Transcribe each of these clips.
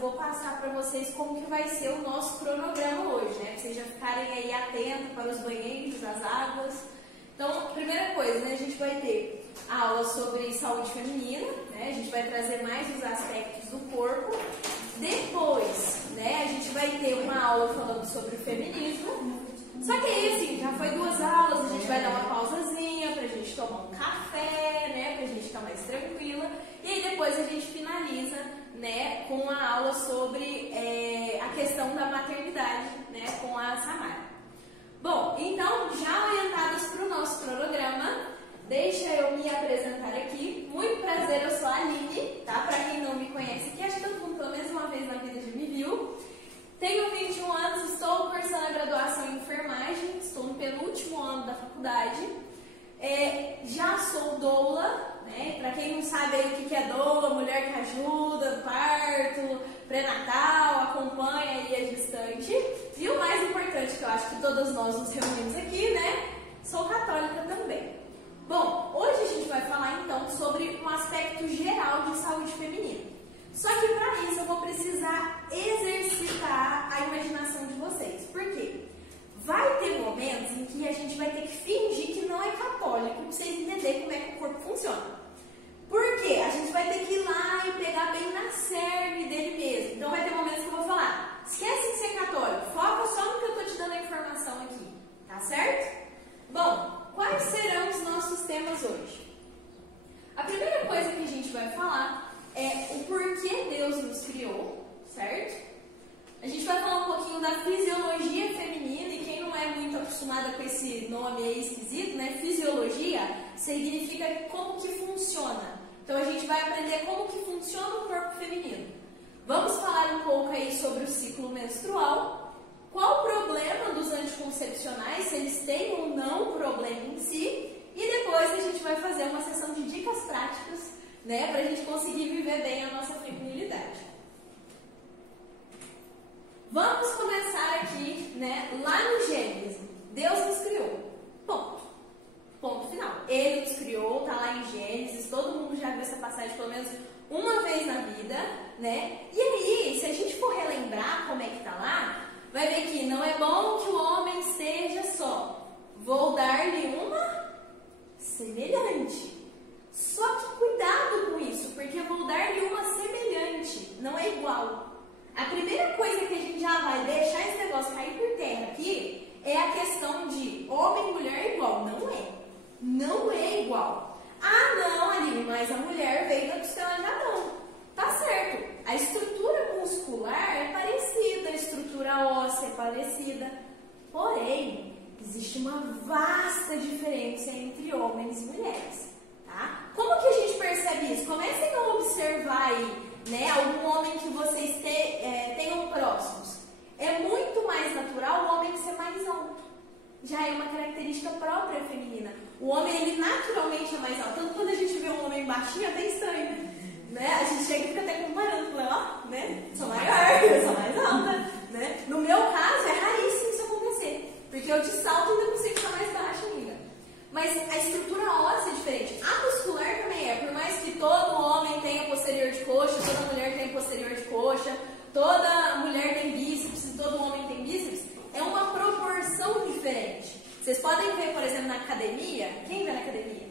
vou passar para vocês como que vai ser o nosso cronograma hoje, né? Para vocês já ficarem aí atentos para os banheiros, as águas. Então, primeira coisa, né? A gente vai ter a aula sobre saúde feminina, né? A gente vai trazer mais os aspectos do corpo. Depois, né? A gente vai ter uma aula falando sobre o feminismo. Só que aí, assim, já foi 2 aulas, a gente vai dar uma pausazinha pra gente tomar um café, né? Pra gente ficar mais tranquila. E aí depois a gente finaliza, né, com a aula sobre a questão da maternidade, né, com a Samara. Bom, então, já orientados para o nosso cronograma, deixa eu me apresentar aqui. Muito prazer, eu sou a Aline, tá? Para quem não me conhece, que acho que todo mundo pelo menos uma vez na vida já me viu. Tenho 21 anos, estou cursando a graduação em enfermagem, estou no penúltimo ano da faculdade. Já sou doula, né? Para quem não sabe aí o que é doula, mulher que ajuda no parto, pré-natal, acompanha aí a gestante. E o mais importante, que eu acho que todas nós nos reunimos aqui, né? Sou católica também. Bom, hoje a gente vai falar então sobre um aspecto geral de saúde feminina. Só que para isso eu vou precisar exercitar a imaginação de vocês. Por quê? Vai ter momentos em que a gente vai ter que fingir que não é católico para vocês entenderem como é que o corpo funciona. Por quê? A gente vai ter que ir lá e pegar bem na cerne dele mesmo. Então vai ter momentos que eu vou falar, esquece de ser católico, foca só no que eu estou te dando a informação aqui, tá certo? Bom, quais serão os nossos temas hoje? A primeira coisa que a gente vai falar é o porquê Deus nos criou, certo? A gente vai falar um pouquinho da fisiologia feminina, e quem não é muito acostumada com esse nome aí esquisito, né? Fisiologia significa como que funciona. Então a gente vai aprender como que funciona o corpo feminino. Vamos falar um pouco aí sobre o ciclo menstrual, qual o problema dos anticoncepcionais, se eles têm ou não problema em si, e depois a gente vai fazer uma sessão de dicas práticas, né? Para a gente conseguir viver bem a nossa feminilidade. Vamos começar aqui, né, lá no Gênesis. Deus nos criou. Ponto. Ponto final. Ele nos criou, tá lá em Gênesis. Todo mundo já viu essa passagem pelo menos uma vez na vida, né? E aí, se a gente for relembrar como é que tá lá, vai ver que não é bom que o homem esteja só. Vou dar-lhe uma semelhante. Só que cuidado com isso, porque vou dar-lhe uma semelhante, não é igual. A primeira coisa que a gente já vai deixar esse negócio cair por terra aqui é a questão de homem e mulher igual. Não é. Não é igual. Ah, não, Aline, mas a mulher veio da costela de Adão. Tá certo. A estrutura muscular é parecida, a estrutura óssea é parecida. Porém, existe uma vasta diferença entre homens e mulheres. Tá? Como que a gente percebe isso? Comecem a observar aí, né, algum homem que vocês tenham próximos. É muito mais natural o homem ser mais alto. Já é uma característica própria feminina. O homem, ele naturalmente é mais alto. Tanto quando a gente vê um homem baixinho, é até estranho, né? A gente chega e fica até comparando, ó, né? Sou maior, eu sou mais alta, né? No meu caso, é raríssimo isso acontecer, porque eu de salto ainda consigo ficar mais baixa ainda. Mas a estrutura óssea é diferente. A muscular também é. Por mais que todo homem tenha posterior de coxa, toda mulher tem posterior de coxa, toda mulher tem bíceps e todo homem tem bíceps, é uma proporção diferente. Vocês podem ver, por exemplo, na academia. Quem vai na academia?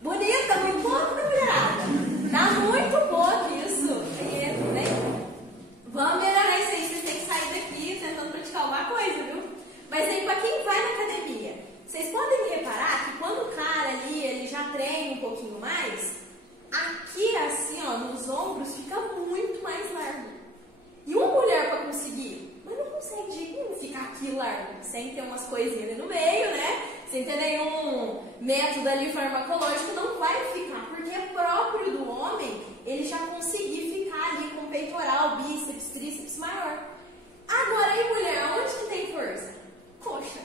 Bonita, muito pouco, né, mulherada? Tá muito pouco isso. Né? Vamos melhorar isso aí. Vocês têm que sair daqui tentando praticar alguma coisa, viu? Mas aí, pra quem vai na academia, vocês podem reparar que quando o cara ali, ele já treina um pouquinho mais, aqui assim, ó, nos ombros fica muito mais largo. E uma mulher para conseguir, mas não consegue de jeito nenhum ficar aqui largo, sem ter umas coisinhas ali no meio, né? Sem ter nenhum método ali farmacológico, não vai ficar, porque é próprio do homem ele já conseguir ficar ali com peitoral, bíceps, tríceps maior. Agora, e mulher, onde que tem força? Coxa,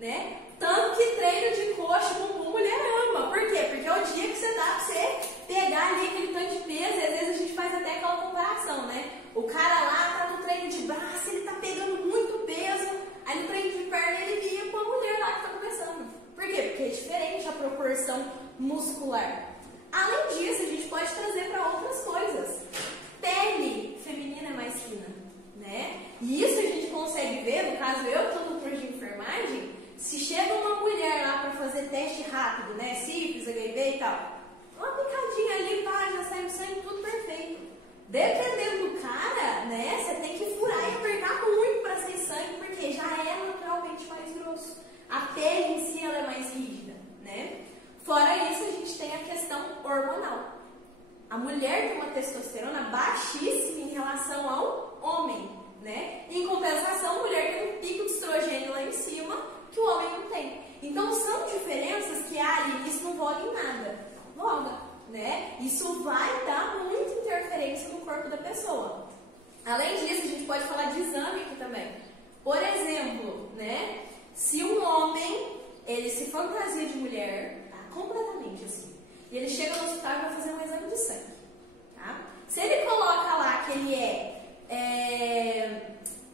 né? Tanto que treino de coxa com mulher ama. Por quê? Porque é o dia que você dá pra você pegar ali aquele tanto de peso, e às vezes a gente faz até aquela comparação, né? O cara lá tá no treino de braço, ele tá pegando muito peso, aí no treino de perna ele via com a mulher lá que tá começando. Por quê? Porque é diferente a proporção muscular. Além disso, a gente pode trazer para outras coisas. Pele HIV, no caso eu que estou no curso de enfermagem, se chega uma mulher lá para fazer teste rápido, né, sífilis, HIV e tal, uma picadinha ali, pá, já sai o sangue, tudo perfeito. Dependendo do cara, né, você tem que furar e apertar muito para sair sangue, porque já é naturalmente mais grosso. A pele em si ela é mais rígida, né? Fora isso, a gente tem a questão hormonal. A mulher tem uma testosterona baixíssima em relação ao homem, né? Em compensação, a mulher tem um pico de estrogênio lá em cima que o homem não tem. Então, são diferenças que isso não voga em nada. Voga, né? Isso vai dar muita interferência no corpo da pessoa. Além disso, a gente pode falar de exame aqui também. Por exemplo, né? Se um homem, ele se fantasia de mulher, tá? Completamente assim, e ele chega no hospital e vai fazer um exame de sangue, tá? Se ele coloca lá que ele é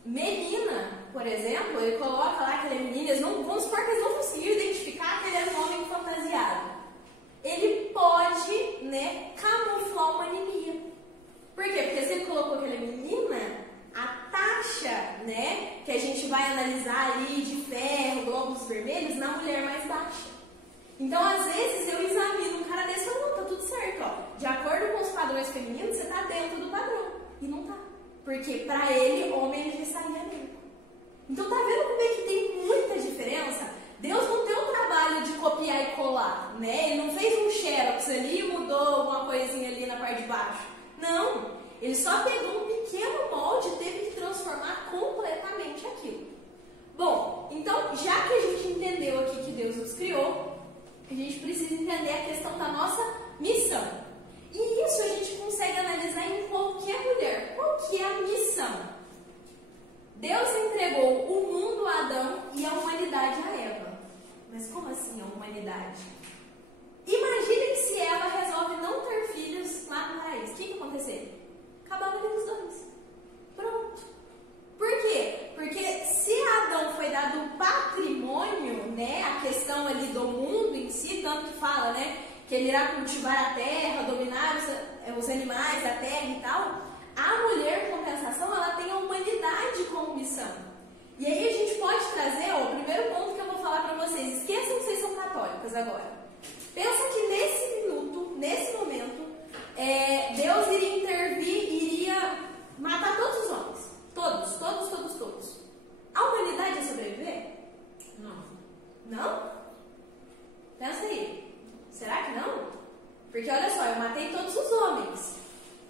menina, por exemplo, ele coloca lá que ele é menina, vamos supor que eles não conseguiram identificar que ele era um homem fantasiado. Ele pode, né, camuflar uma anemia. Por quê? Porque se ele colocou que ele é menina, a taxa, né, que a gente vai analisar ali de ferro, glóbulos vermelhos, na mulher mais baixa. Então, às vezes, eu examino um cara desse e falo, não, tá tudo certo, ó. De acordo com os padrões femininos, você tá dentro do padrão. E não tá. Porque, pra ele, homem, ele já estaria negro. Então, tá vendo como é que tem muita diferença? Deus não tem um trabalho de copiar e colar, né? Ele não fez um xerox ali e mudou alguma coisinha ali na parte de baixo. Não. Ele só pegou um pequeno molde e teve que transformar completamente aquilo. Bom, então, já que a gente entendeu aqui que Deus nos criou, a gente precisa entender a questão da nossa missão. E isso a gente consegue analisar em qualquer mulher. Qual que é a missão? Deus entregou o mundo a Adão e a humanidade a Eva. Mas como assim a humanidade? Imaginem se Eva resolve não ter filhos lá no paraíso. O que vai acontecer? Acabar a vida dos dois. Pronto. Por quê? Porque se a Adão foi dado um patrimônio, né, a questão ali do mundo em si, tanto que fala, né, que ele irá cultivar a terra, dominar os animais da terra e tal, a mulher, em compensação, ela tem a humanidade como missão. E aí a gente pode trazer, ó, o primeiro ponto que eu vou falar para vocês. Esqueçam que vocês são católicas agora. Pensa que nesse minuto, nesse momento, Deus iria intervir, iria matar todos os homens. Todos. A humanidade ia sobreviver? Não. Não? Pensa aí. Será que não? Porque olha só, eu matei todos os homens.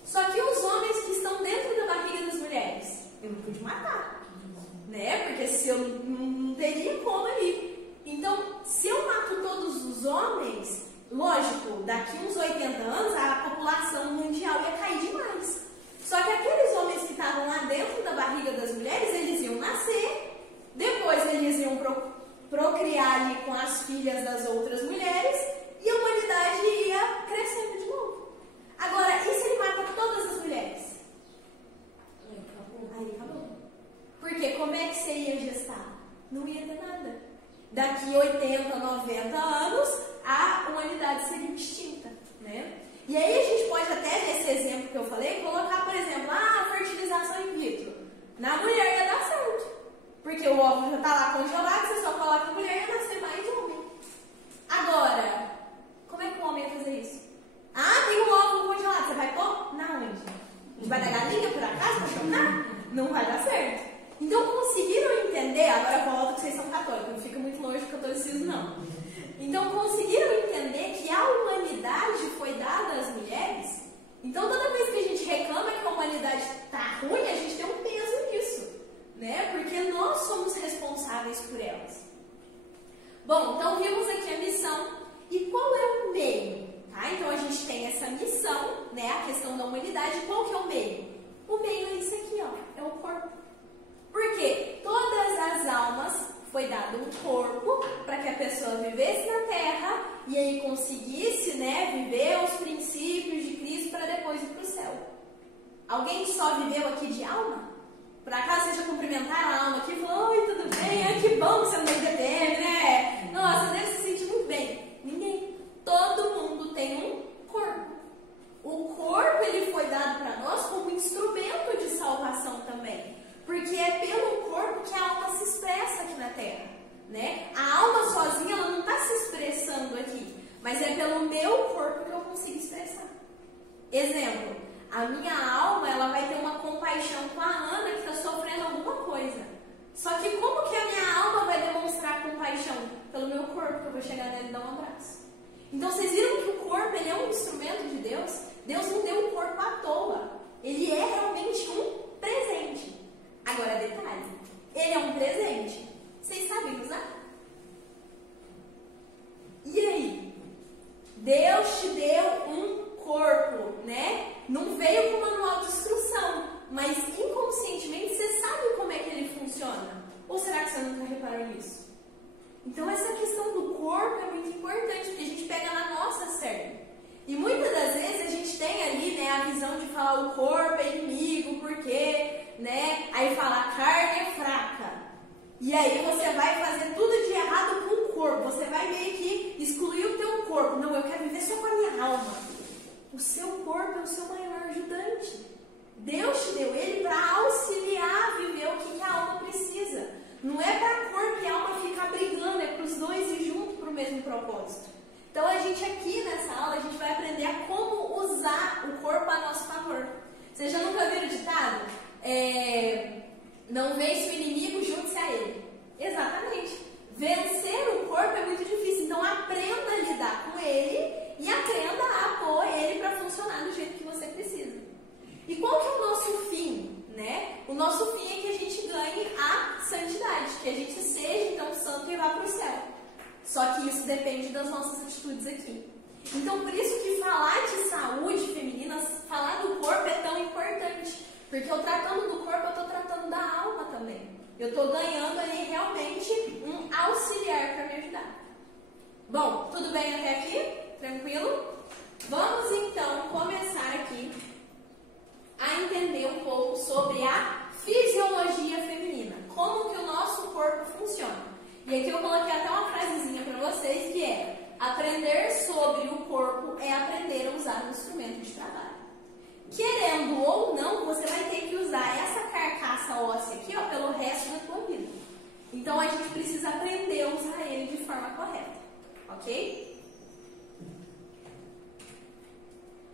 Só que os homens que estão dentro da barriga das mulheres, eu não pude matar. Né? Porque se eu não teria como ali. Então, se eu mato todos os homens, lógico, daqui uns 80 anos a população mundial ia cair demais. Só que aqueles homens que estavam lá dentro da barriga das mulheres, eles iam nascer, depois eles iam procriar ali com as filhas das outras mulheres e a humanidade ia crescendo de novo. Agora, e se ele mata todas as mulheres? Aí acabou. Porque como é que você ia gestar? Não ia ter nada. Daqui 80, 90 anos, a humanidade seria extinta, né? E aí a gente pode até, nesse exemplo que eu falei, colocar, por exemplo, a fertilização in vitro. Na mulher ia dar certo. Porque o óvulo já está lá congelado, você só coloca a mulher e ia nascer mais homem. Agora, como é que o homem ia fazer isso? Ah, tem um óvulo congelado, você vai pôr? Na onde? Vai dar galinha por acaso para chocar? Não vai dar certo. Então conseguiram entender, agora volta que vocês são católicos, não fica muito longe do catolicismo não. Então conseguiram entender que a humanidade foi dada às mulheres? Então toda vez que a gente reclama que a humanidade está ruim, a gente tem um peso nisso, né? Porque nós somos responsáveis por elas. Bom, então vimos aqui a missão. E qual é o meio? Tá? Então a gente tem essa missão, né? A questão da humanidade. Qual que é o meio? O meio é isso aqui, ó, é o corpo. Porque todas as almas foi dado um corpo para que a pessoa vivesse na Terra e aí conseguisse, né, viver os princípios de Cristo para depois ir para o céu. Alguém só viveu aqui de alma? Por acaso vocês já cumprimentaram a alma aqui e falaram, oi, tudo bem? Ai, que bom que você não ainda teve, né? Nossa, deve se sentir muito bem. Ninguém. Todo mundo tem um corpo. O corpo, ele foi dado para nós como instrumento de salvação também. Porque é pelo corpo que a né? A alma sozinha, ela não está se expressando aqui, mas é pelo meu corpo que eu consigo expressar. Exemplo, a minha alma, ela vai ter uma compaixão com a Ana que está sofrendo alguma coisa. Só que como que a minha alma vai demonstrar compaixão? Pelo meu corpo, que eu vou chegar nele e dar um abraço. Então vocês viram que o corpo, ele é um instrumento de Deus? Deus não deu o corpo à toa. Ele é realmente um presente. Agora, detalhe, ele é um presente. Vocês sabem usar? E aí? Deus te deu um corpo, né? Não veio com manual de instrução, mas inconscientemente você sabe como é que ele funciona. Ou será que você nunca reparou nisso? Então essa questão do corpo é muito importante, porque a gente pega na nossa série. E muitas das vezes a gente tem ali, né, a visão de falar o corpo é inimigo, porque, né, aí fala a carne é fraca. E aí você vai fazer tudo de errado com o corpo, você vai meio que excluir o teu corpo. Não, eu quero viver só com a minha alma. O seu corpo é o seu maior ajudante. Deus te deu ele para auxiliar a viver o que a alma precisa. Não é para corpo e alma ficar brigando, é para os dois ir juntos para o mesmo propósito. Então a gente aqui nessa aula, a gente vai aprender a como usar o corpo a nosso favor. Vocês já nunca viram o ditado? Não vence o inimigo, junte-se a ele. Exatamente. Vencer o corpo é muito difícil, então aprenda a lidar com ele e aprenda a pôr ele para funcionar do jeito que você precisa. E qual que é o nosso fim, né? O nosso fim é que a gente ganhe a santidade, que a gente seja então santo e vá para o céu. Só que isso depende das nossas atitudes aqui. Então por isso que falar de saúde feminina, falar do corpo é tão importante. Porque eu tratando do corpo, eu estou tratando da alma também. Eu estou ganhando ali realmente um auxiliar para me ajudar. Bom, tudo bem até aqui? Tranquilo? Vamos então começar aqui a entender um pouco sobre a fisiologia feminina. Como que o nosso corpo funciona. E aqui eu coloquei até uma frasezinha para vocês que é: aprender sobre o corpo é aprender a usar um instrumento de trabalho. Querendo ou não, você vai ter que usar essa carcaça óssea aqui, ó, pelo resto da tua vida. Então a gente precisa aprender a usar ele de forma correta, ok?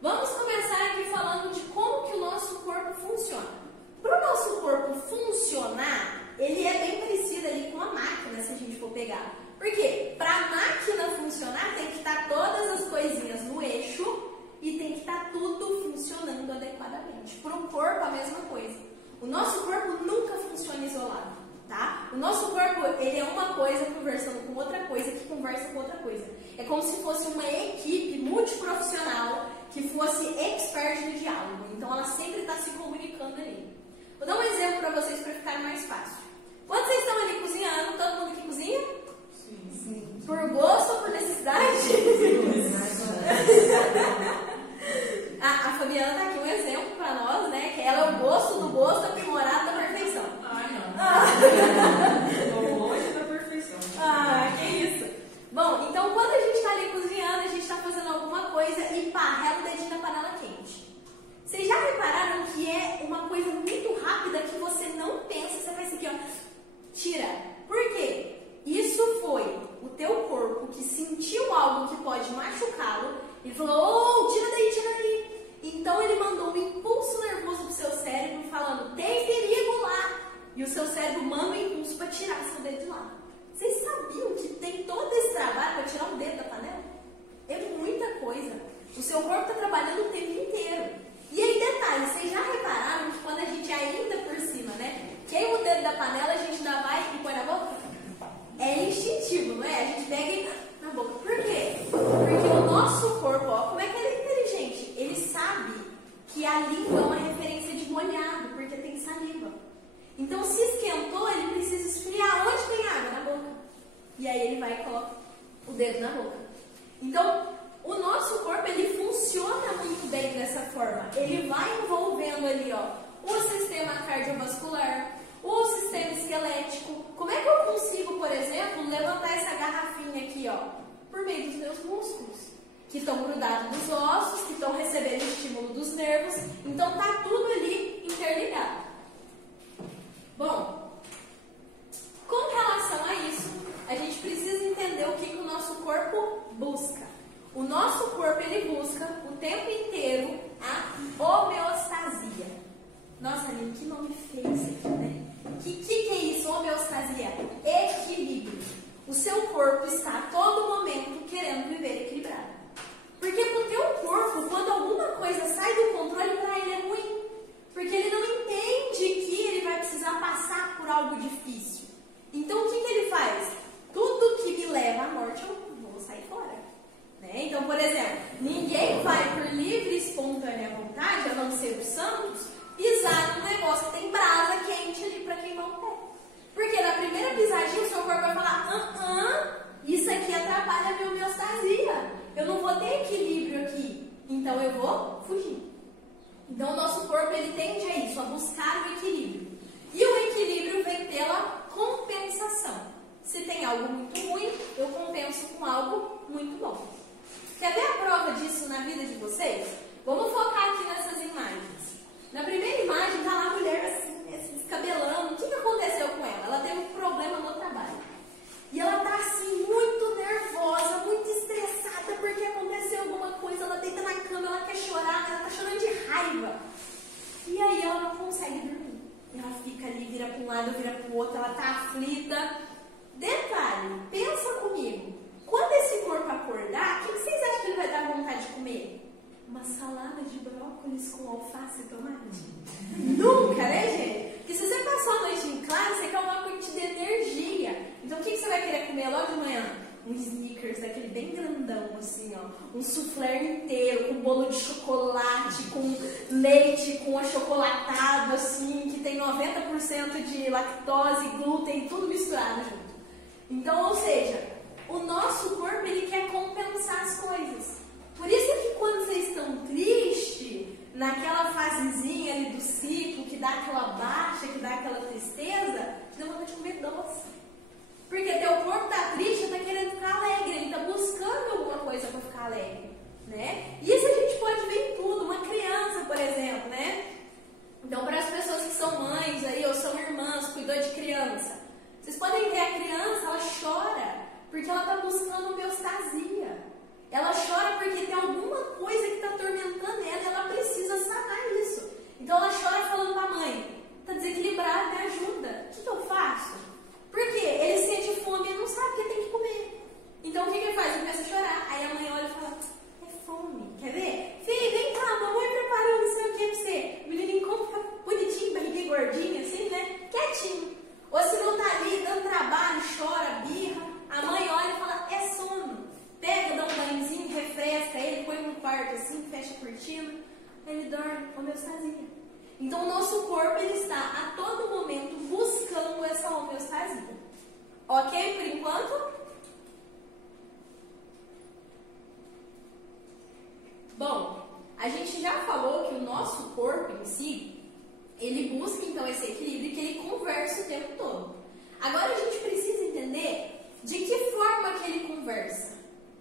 Vamos começar aqui falando de como que o nosso corpo funciona. Para o nosso corpo funcionar, ele é bem parecido ali com uma máquina, se a gente for pegar. Por quê? Para a máquina funcionar, tem que estar todas as coisinhas no eixo e tem que estar tudo funcionando adequadamente. Para o corpo, a mesma coisa. O nosso corpo nunca funciona isolado, tá? O nosso corpo, ele é uma coisa conversando com outra coisa que conversa com outra coisa. É como se fosse uma equipe multiprofissional que fosse expert no diálogo. Então, ela sempre está se comunicando ali. Vou dar um exemplo para vocês para ficar mais fácil. Quando vocês estão ali cozinhando, todo mundo aqui cozinha? Sim. Por gosto ou por necessidade? A Fabiana tá aqui um exemplo para nós, né? Que ela é o gosto do gosto aprimorado da perfeição. Estou longe da perfeição. Que isso. Bom, então quando a gente está ali cozinhando, a gente está fazendo alguma coisa e pá, rela o dedinho na panela quente. Vocês já repararam que é uma coisa muito rápida que você não pensa, você faz isso aqui, ó. Tira. Por quê? Isso foi o teu corpo que sentiu algo que pode machucá-lo. Ele falou, tira daí, tira daí. Então ele mandou um impulso nervoso pro seu cérebro falando, tem perigo lá. E o seu cérebro manda um impulso para tirar seu dedo de lá. Vocês sabiam que tem todo esse trabalho para tirar o dedo da panela? É muita coisa. O seu corpo está trabalhando o tempo inteiro. E aí, detalhe, vocês já repararam que quando a gente ainda por cima, né? Queima o dedo da panela, a gente ainda vai e põe na boca? É instintivo, não é? A gente pega e na boca. Por quê? Porque o nosso corpo, ó, como é que ele é inteligente? Ele sabe que a língua é uma referência de molhado, porque tem saliva. Então, se esquentou, ele precisa esfriar. Onde tem água? Na boca. E aí ele vai e coloca o dedo na boca. Então, o nosso corpo, ele funciona muito bem dessa forma. Ele vai envolvendo ali, ó, o sistema cardiovascular, o sistema esquelético. Como é que eu consigo, por exemplo, levantar essa garrafinha aqui, ó? Por meio dos meus músculos, que estão grudados nos ossos, que estão recebendo o estímulo dos nervos. Então, tá tudo ali interligado. Bom, com relação a isso, o seu corpo está a todo momento querendo viver equilibrado. Porque pro teu corpo, quando alguma coisa sai do controle, para ele é ruim. Porque ele não entende que ele vai precisar passar por algo difícil. Então o que ele faz? Tudo que me leva à morte, eu vou sair fora. Né? Então, por exemplo, ninguém vai por livre e espontânea vontade, a não ser os santos, pisar num negócio que tem brasa quente ali para queimar o pé. Porque na primeira pisadinha o seu corpo vai falar, isso aqui atrapalha a minha homeostasia. Eu não vou ter equilíbrio aqui. Então eu vou fugir. Então o nosso corpo ele tende a isso, a buscar o equilíbrio. E o equilíbrio vem pela compensação. Se tem algo muito ruim, eu compenso com algo muito bom. Quer ver a prova disso na vida de vocês? Vamos focar aqui nessas imagens. Na primeira imagem está lá a mulher assim, se descabelando. O que aconteceu com ela? Ela teve um problema no trabalho. E ela está assim, muito nervosa, muito estressada, porque aconteceu alguma coisa. Ela deita na cama, ela quer chorar, ela está chorando de raiva. E aí ela não consegue dormir. Ela fica ali, vira para um lado, vira para o outro, ela está aflita. Detalhe, pensa comigo. Quando esse corpo acordar, o que vocês acham que ele vai dar vontade de comer? Uma salada de brócolis com alface e tomate? Nunca, né, gente? Porque se você passou a noite em classe, você quer uma quantidade de energia. Então, o que você vai querer comer logo de manhã? Um Snickers, daquele bem grandão, assim, ó. Um soufflé inteiro, com bolo de chocolate, com leite, com achocolatado, assim, que tem 90% de lactose, glúten, tudo misturado junto. Então, ou seja, o nosso corpo, ele quer compensar as coisas. Por isso que quando vocês estão tristes, naquela fasezinha ali do ciclo, que dá aquela baixa, que dá aquela tristeza, te dá vontade de comer doce. Porque teu corpo está triste, está querendo ficar alegre, ele está buscando alguma coisa para ficar alegre. Né? E isso a gente pode ver em tudo. Uma criança, por exemplo, né? Então, para as pessoas que são mães aí, ou são irmãs, cuidou de criança, vocês podem ver a criança, ela chora porque ela está buscando homeostasia. Ela chora porque tem alguma coisa que está atormentando ela e ela precisa sanar isso. Então ela chora falando para a mãe, está desequilibrado, me ajuda. O que eu faço? Porque ele sente fome e não sabe que tem que comer. Então o que ele faz? Ele começa a chorar. Aí a mãe olha e fala, é fome, quer ver? Filho, vem cá, mamãe preparou não sei o que pra você. O menininho como fica bonitinho, barriguinha gordinha, assim, né? Quietinho. Ou se não tá ali, dando trabalho, chora, birra, a mãe olha e fala, é sono. Pega, dá um banhozinho, refresca ele, põe no quarto assim, fecha a cortina, aí ele dorme, homeostasia. Então o nosso corpo, ele está a todo momento buscando essa homeostasia. Ok, por enquanto? Bom, a gente já falou que o nosso corpo em si, ele busca então esse equilíbrio, que ele conversa o tempo todo. Agora a gente precisa entender de que forma que ele conversa.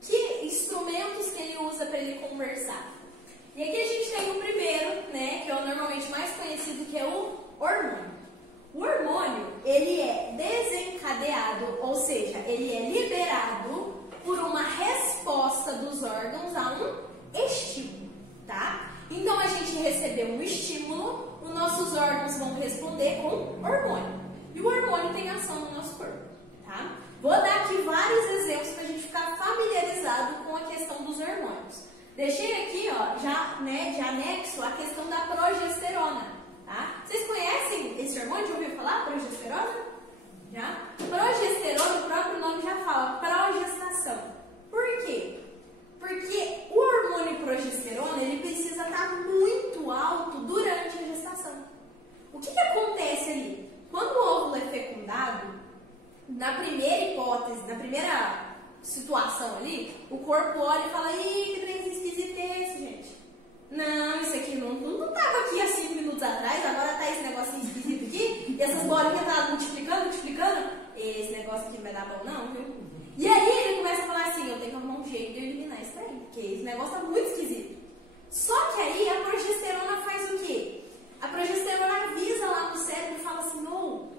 Que instrumentos que ele usa para ele conversar. E aqui a gente tem o primeiro, né, que é o normalmente mais conhecido, que é o hormônio. O hormônio, ele é desencadeado, ou seja, ele é liberado por uma resposta dos órgãos a um estímulo, tá? Então a gente recebeu um estímulo, os nossos órgãos vão responder com hormônio. E o hormônio tem ação no nosso corpo, tá? Vou dar aqui vários exemplos para a gente ficar familiarizado com a questão dos hormônios. Deixei aqui, ó, já, né, de anexo a questão da progesterona, tá? Vocês conhecem esse hormônio? Já ouviu falar? Progesterona? Já? Progesterona, o próprio nome já fala, progestação. Por quê? Porque o hormônio progesterona, ele precisa estar muito alto durante a gestação. O que acontece ali? Quando o óvulo é fecundado, na primeira hipótese, na primeira situação ali, o corpo olha e fala, ih, que trem esquisito é esse, gente? Não, isso aqui não estava aqui há 5 minutos atrás, agora tá esse negocinho esquisito aqui, e essas bolinhas estavam multiplicando, esse negócio aqui não vai dar bom não, viu? E aí ele começa a falar assim, eu tenho que arrumar um jeito de eliminar isso aí, porque esse negócio tá muito esquisito. Só que aí a progesterona faz o quê? A progesterona avisa lá no cérebro e fala assim, não,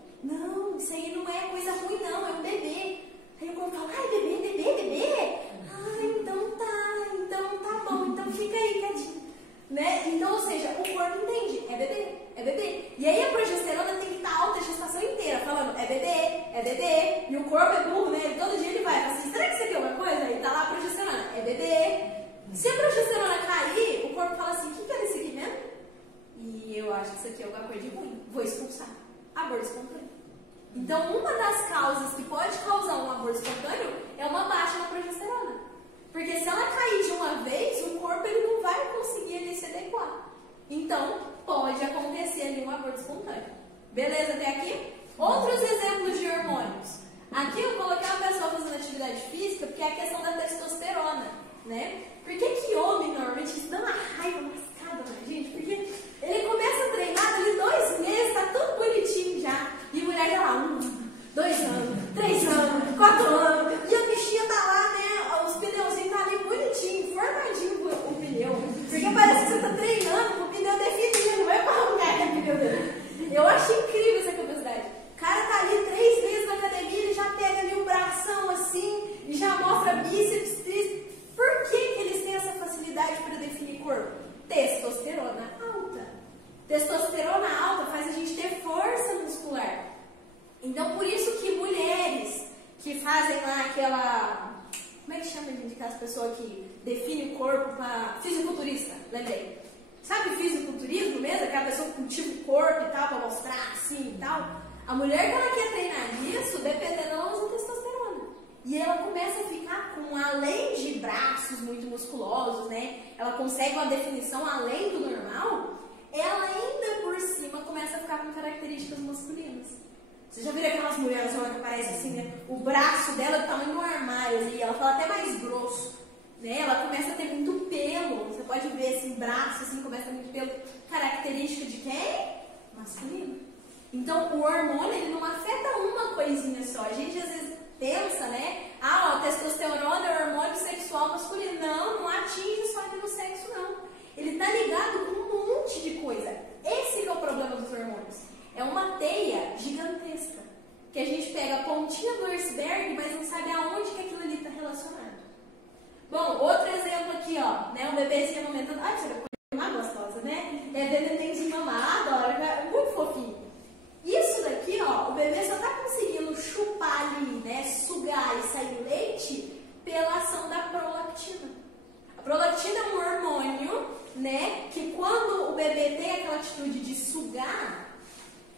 isso aí não é coisa ruim não, é um bebê. Aí o corpo fala, ai, bebê? Ah, então tá bom, então fica aí quietinho. Né? Então, ou seja, o corpo entende, é bebê. E aí a progesterona tem que estar alta a gestação inteira, falando, é bebê. E o corpo é burro, né? Ele todo dia coisa de ruim, vou expulsar. Aborto espontâneo. Então, uma das causas que pode causar um aborto espontâneo é uma baixa na progesterona. Porque se ela cair de uma vez, o corpo ele não vai conseguir ele se adequar. Então, pode acontecer ali um aborto espontâneo. Beleza até aqui? Outros exemplos de hormônios. Aqui eu coloquei uma pessoa fazendo atividade física porque é a questão da testosterona, né? Por que homem normalmente isso dá uma raiva lascada na gente? Porque ele começa a treinar ali 2 meses, tá tudo bonitinho já. E a mulher tá lá 1, 2 anos, 3 anos, 4 anos. E a bichinha tá lá, né? Os pneuzinhos tá ali bonitinho, formadinho o pneu. Porque parece que você tá treinando com o pneu definido, não é pra arrancar aquele pneu dele. Eu acho incrível essa capacidade. O cara tá ali 3 meses na academia, ele já pega ali um bração assim, e já mostra bíceps, tríceps. Por que eles têm essa facilidade para definir corpo? Testosterona alta. Testosterona alta faz a gente ter força muscular. Então, por isso que mulheres que fazem lá aquela... Como é que chama, gente, aquelas pessoas que definem o corpo para... Fisiculturista, lembrei. Sabe fisiculturismo mesmo? Aquela pessoa que cultiva o corpo e tal, para mostrar assim e tal. A mulher que ela quer treinar nisso, dependendo, ela usa testosterona. E ela começa a ficar com, além de braços muito musculosos, né? Ela consegue uma definição além do normal. Ela ainda por cima começa a ficar com características masculinas. Você já viu aquelas mulheres que aparecem assim, né? O braço dela é do tamanho do armário ali, ela fala até mais grosso, né? Ela começa a ter muito pelo. Você pode ver esse braço assim, começa a ter muito pelo. Característica de quem? Masculino. Então, o hormônio, ele não afeta uma coisinha só. A gente às vezes pensa, né? Ah, ó, testosterona é o hormônio sexual masculino. Não atinge só aqui no sexo, não. Ele tá ligado com um monte de coisa. Esse que é o problema dos hormônios. É uma teia gigantesca. Que a gente pega a pontinha do iceberg, mas não sabe aonde que aquilo ali está relacionado. Bom, outro exemplo aqui, ó. Né? Um bebezinho amamentando. Ai, você é uma gostosa, né? É bebê de mamar, adoro. É muito fofinho. Isso daqui, ó, o bebê só está conseguindo chupar ali, né, sugar e sair leite pela ação da prolactina. A prolactina é um hormônio, né, que quando o bebê tem aquela atitude de sugar,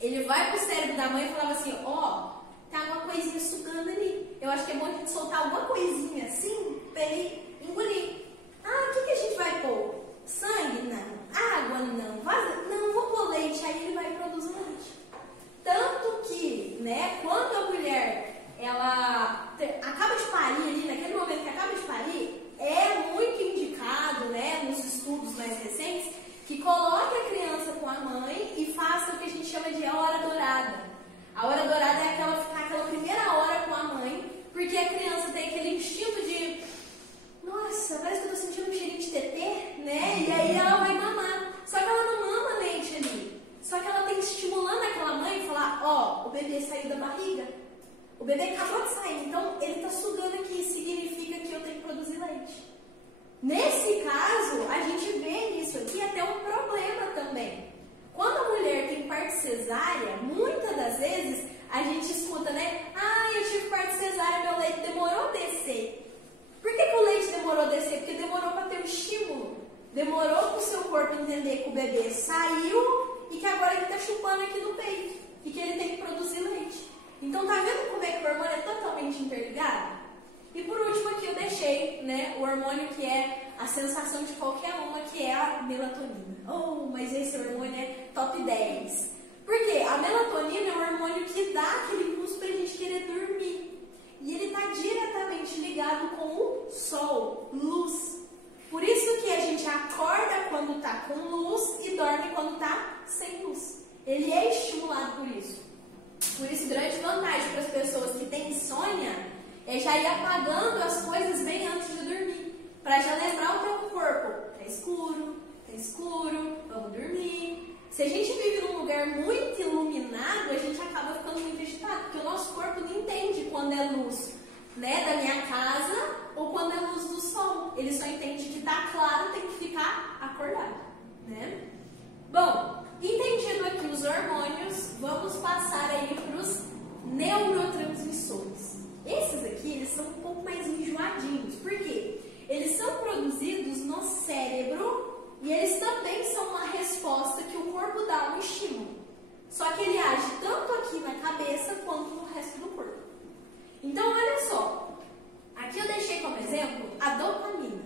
ele vai pro cérebro da mãe e falava assim, ó, tá uma coisinha sugando ali. Eu acho que é bom a gente soltar alguma coisinha assim pra ele engolir. Ah, o que a gente vai pôr? Sangue? Não. Água? Não. Vaza? Não, vou pôr leite, aí ele vai produzir leite. Tanto que, né, quando a mulher, ela acaba de parir ali, naquele momento que acaba de parir, é muito indicado, né, nos estudos mais recentes, que coloque a criança com a mãe e faça o que a gente chama de hora dourada. A hora dourada é aquela primeira hora com a mãe, porque a criança tem aquele instinto de, nossa, parece que eu tô sentindo um cheirinho de tetê, né, e aí ela vai mamar. Só que ela não mama leite ali. Só que ela tem estimulando aquela mãe e falar, ó, o bebê saiu da barriga. O bebê acabou de sair, então ele está sugando aqui, significa que eu tenho que produzir leite. Nesse caso, a gente vê isso aqui até um problema também. Quando a mulher tem parte cesárea, muitas das vezes a gente escuta, né? Ah, eu tive parte cesárea, meu leite demorou a descer. Por que o leite demorou a descer? Porque demorou para ter um estímulo. Demorou para o seu corpo entender que o bebê saiu e que agora ele está chupando aqui no peito e que ele tem que produzir leite. Então, tá vendo como é que o hormônio é totalmente interligado? E por último aqui eu deixei, né, o hormônio que é a sensação de qualquer uma, que é a melatonina. Oh, mas esse hormônio é top 10. Por quê? A melatonina é um hormônio que dá aquele impulso pra gente querer dormir. E ele está diretamente ligado com o sol, luz. Por isso que a gente acorda quando está com luz e dorme quando está sem luz. Ele é estimulado por isso. Por isso, grande vantagem para as pessoas que têm insônia é já ir apagando as coisas bem antes de dormir. Para já lembrar o teu corpo. Tá escuro, vamos dormir. Se a gente vive num lugar muito iluminado, a gente acaba ficando muito agitado, porque o nosso corpo não entende quando é luz, né, da minha casa ou quando é luz do sol. Ele só entende que tá claro, tem que ficar acordado, né? Bom, entendido aqui os hormônios, vamos passar aí para os neurotransmissores. Esses aqui, eles são um pouco mais enjoadinhos. Por quê? Eles são produzidos no cérebro e eles também são uma resposta que o corpo dá a um estímulo. só que ele age tanto aqui na cabeça quanto no resto do corpo. Então, olha só, aqui eu deixei como exemplo a dopamina.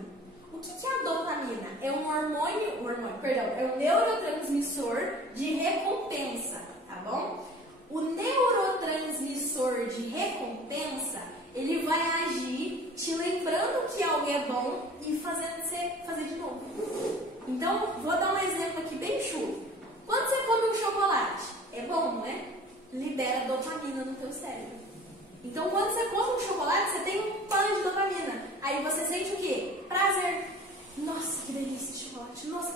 O que é a dopamina? É um é um neurotransmissor de recompensa, tá bom? O neurotransmissor de recompensa, ele vai agir te lembrando que algo é bom e fazendo você fazer de novo. Então, vou dar um exemplo aqui bem chulo. Quando você come um chocolate, é bom, não é? Libera dopamina no teu cérebro. Então, quando você come um chocolate, você tem um pan de dopamina. Aí você sente o quê? Prazer. Nossa, que delícia de chocolate. Nossa,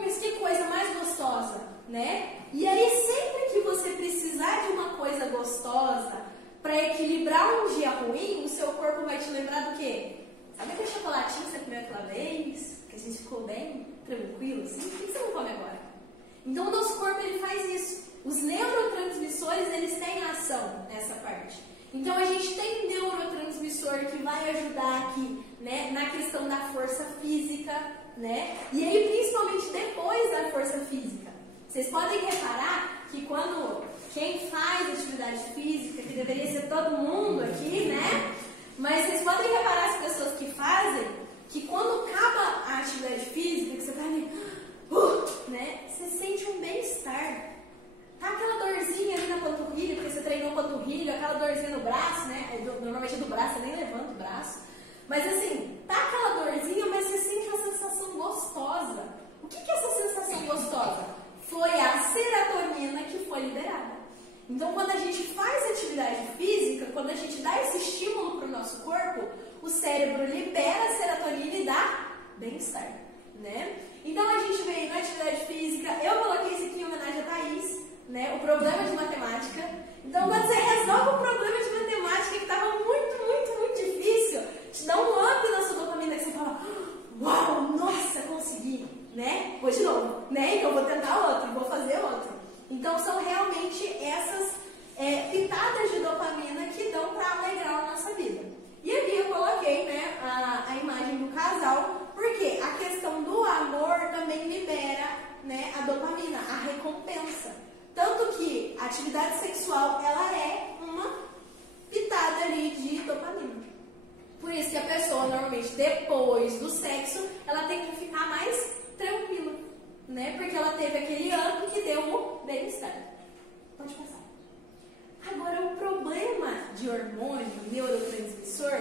mas que coisa mais gostosa, né? E aí, sempre que você precisar de uma coisa gostosa para equilibrar um dia ruim, o seu corpo vai te lembrar do quê? Sabe aquele chocolatinho que você comeu aquela vez? Que a gente ficou bem tranquilo, assim? Por que você não come agora? Então, o nosso corpo, ele faz isso. Os neurotransmissores, eles têm ação nessa parte. Então, a gente tem um neurotransmissor que vai ajudar aqui, né, na questão da força física, né? E aí, principalmente depois da força física. Vocês podem reparar que quando quem faz atividade física, que deveria ser todo mundo aqui, né? Mas vocês podem reparar as pessoas que fazem, que quando acaba a atividade física, que você tá ali, né? Você sente um bem-estar. Tá aquela dorzinha ali na panturrilha, porque você treinou panturrilha, aquela dorzinha no braço, né? Normalmente é do braço, você nem levanta o braço. Mas assim, tá aquela dorzinha, mas você sente uma sensação gostosa. O que é essa sensação gostosa? Foi a serotonina que foi liberada. Então, quando a gente faz atividade física, quando a gente dá esse estímulo para o nosso corpo, o cérebro libera a serotonina e dá bem-estar, né? Então, a gente veio na atividade física, eu coloquei isso aqui em homenagem a Thaís, né? O problema de matemática. Então, quando você resolve um problema de matemática que estava muito difícil, te dá um up na sua dopamina que você fala, uau, nossa, consegui, né? Vou de novo, né? Então, vou tentar outro, vou fazer outro. Então, são realmente essas pitadas de dopamina que dão para alegrar a nossa vida. E aqui eu coloquei, né, a imagem do casal, porque a questão do amor também libera, né, a dopamina, a recompensa. Tanto que a atividade sexual, ela é uma pitada ali de dopamina. Por isso que a pessoa, normalmente, depois do sexo, ela tem que ficar mais tranquila, né? Porque ela teve aquele up que deu o bem-estar. Pode passar. Agora, o problema de hormônio, neurotransmissor,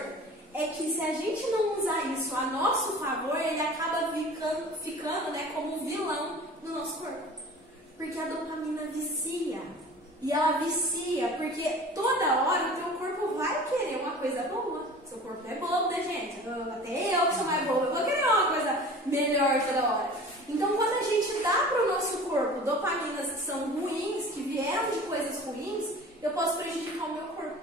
é que se a gente não usar isso a nosso favor, ele acaba ficando, né, como vilão no nosso corpo. Porque a dopamina vicia. E ela vicia porque toda hora o teu corpo vai querer uma coisa boa. Seu corpo é bobo, né, gente? Até eu que sou mais boba, eu vou querer uma coisa melhor toda hora. Então, quando a gente dá para o nosso corpo dopaminas que são ruins, que vieram de coisas ruins, eu posso prejudicar o meu corpo.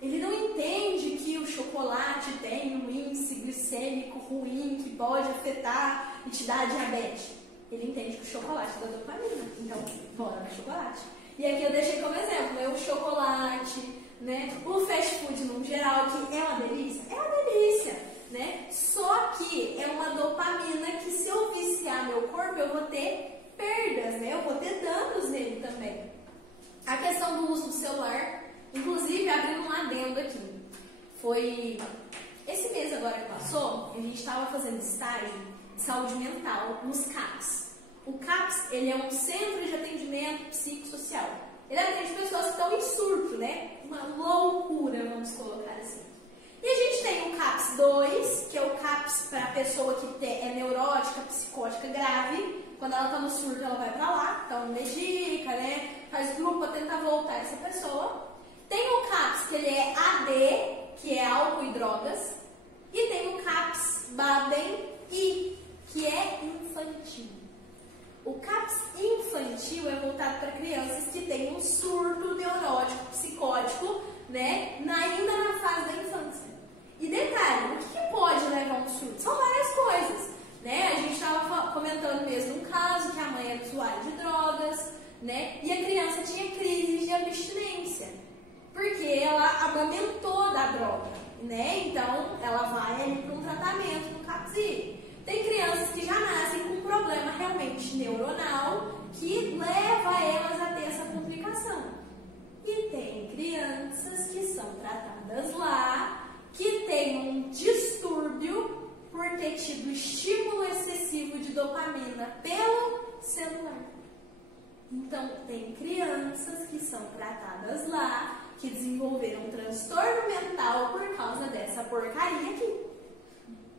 Ele não entende que o chocolate tem um índice glicêmico ruim que pode afetar e te dar diabetes. Ele entende que o chocolate dá dopamina. Então, bora no chocolate. E aqui eu deixei como exemplo, né, o chocolate, né, o fast food no geral, que é uma delícia. É uma delícia, né? Só que é uma dopamina que se eu viciar meu corpo, eu vou ter perdas, né? Eu vou ter danos nele também. A questão do uso do celular, inclusive, abrindo um adendo aqui. Foi esse mês agora que passou, a gente estava fazendo estágio de saúde mental nos CAPS. O CAPS, ele é um centro de atendimento psicossocial. Ele atende pessoas que estão em surto, né? Uma loucura, vamos colocar assim. E a gente tem o CAPS 2, que é o CAPS para a pessoa que é neurótica, psicótica grave. Quando ela está no surto, ela vai para lá, então medica, né? Faz grupo para tentar voltar essa pessoa. Tem o CAPS, que ele é AD, que é álcool e drogas. E tem o CAPS Baden-I, que é infantil. O CAPS infantil é voltado para crianças que têm um surto neurótico, psicótico, né, ainda na fase da infância. E detalhe, o que pode levar a um surto? São várias coisas, né? A gente estava comentando mesmo um caso que a mãe era usuária de drogas, né, e a criança tinha crises de abstinência, porque ela amamentou da droga, né? Então, ela vai para um tratamento no CAPS-I. Tem crianças que já nascem com um problema realmente neuronal que leva elas a ter essa educação. E tem crianças que são tratadas lá, que têm um distúrbio por ter tido estímulo excessivo de dopamina pelo celular. Então, tem crianças que são tratadas lá, que desenvolveram um transtorno mental por causa dessa porcaria aqui.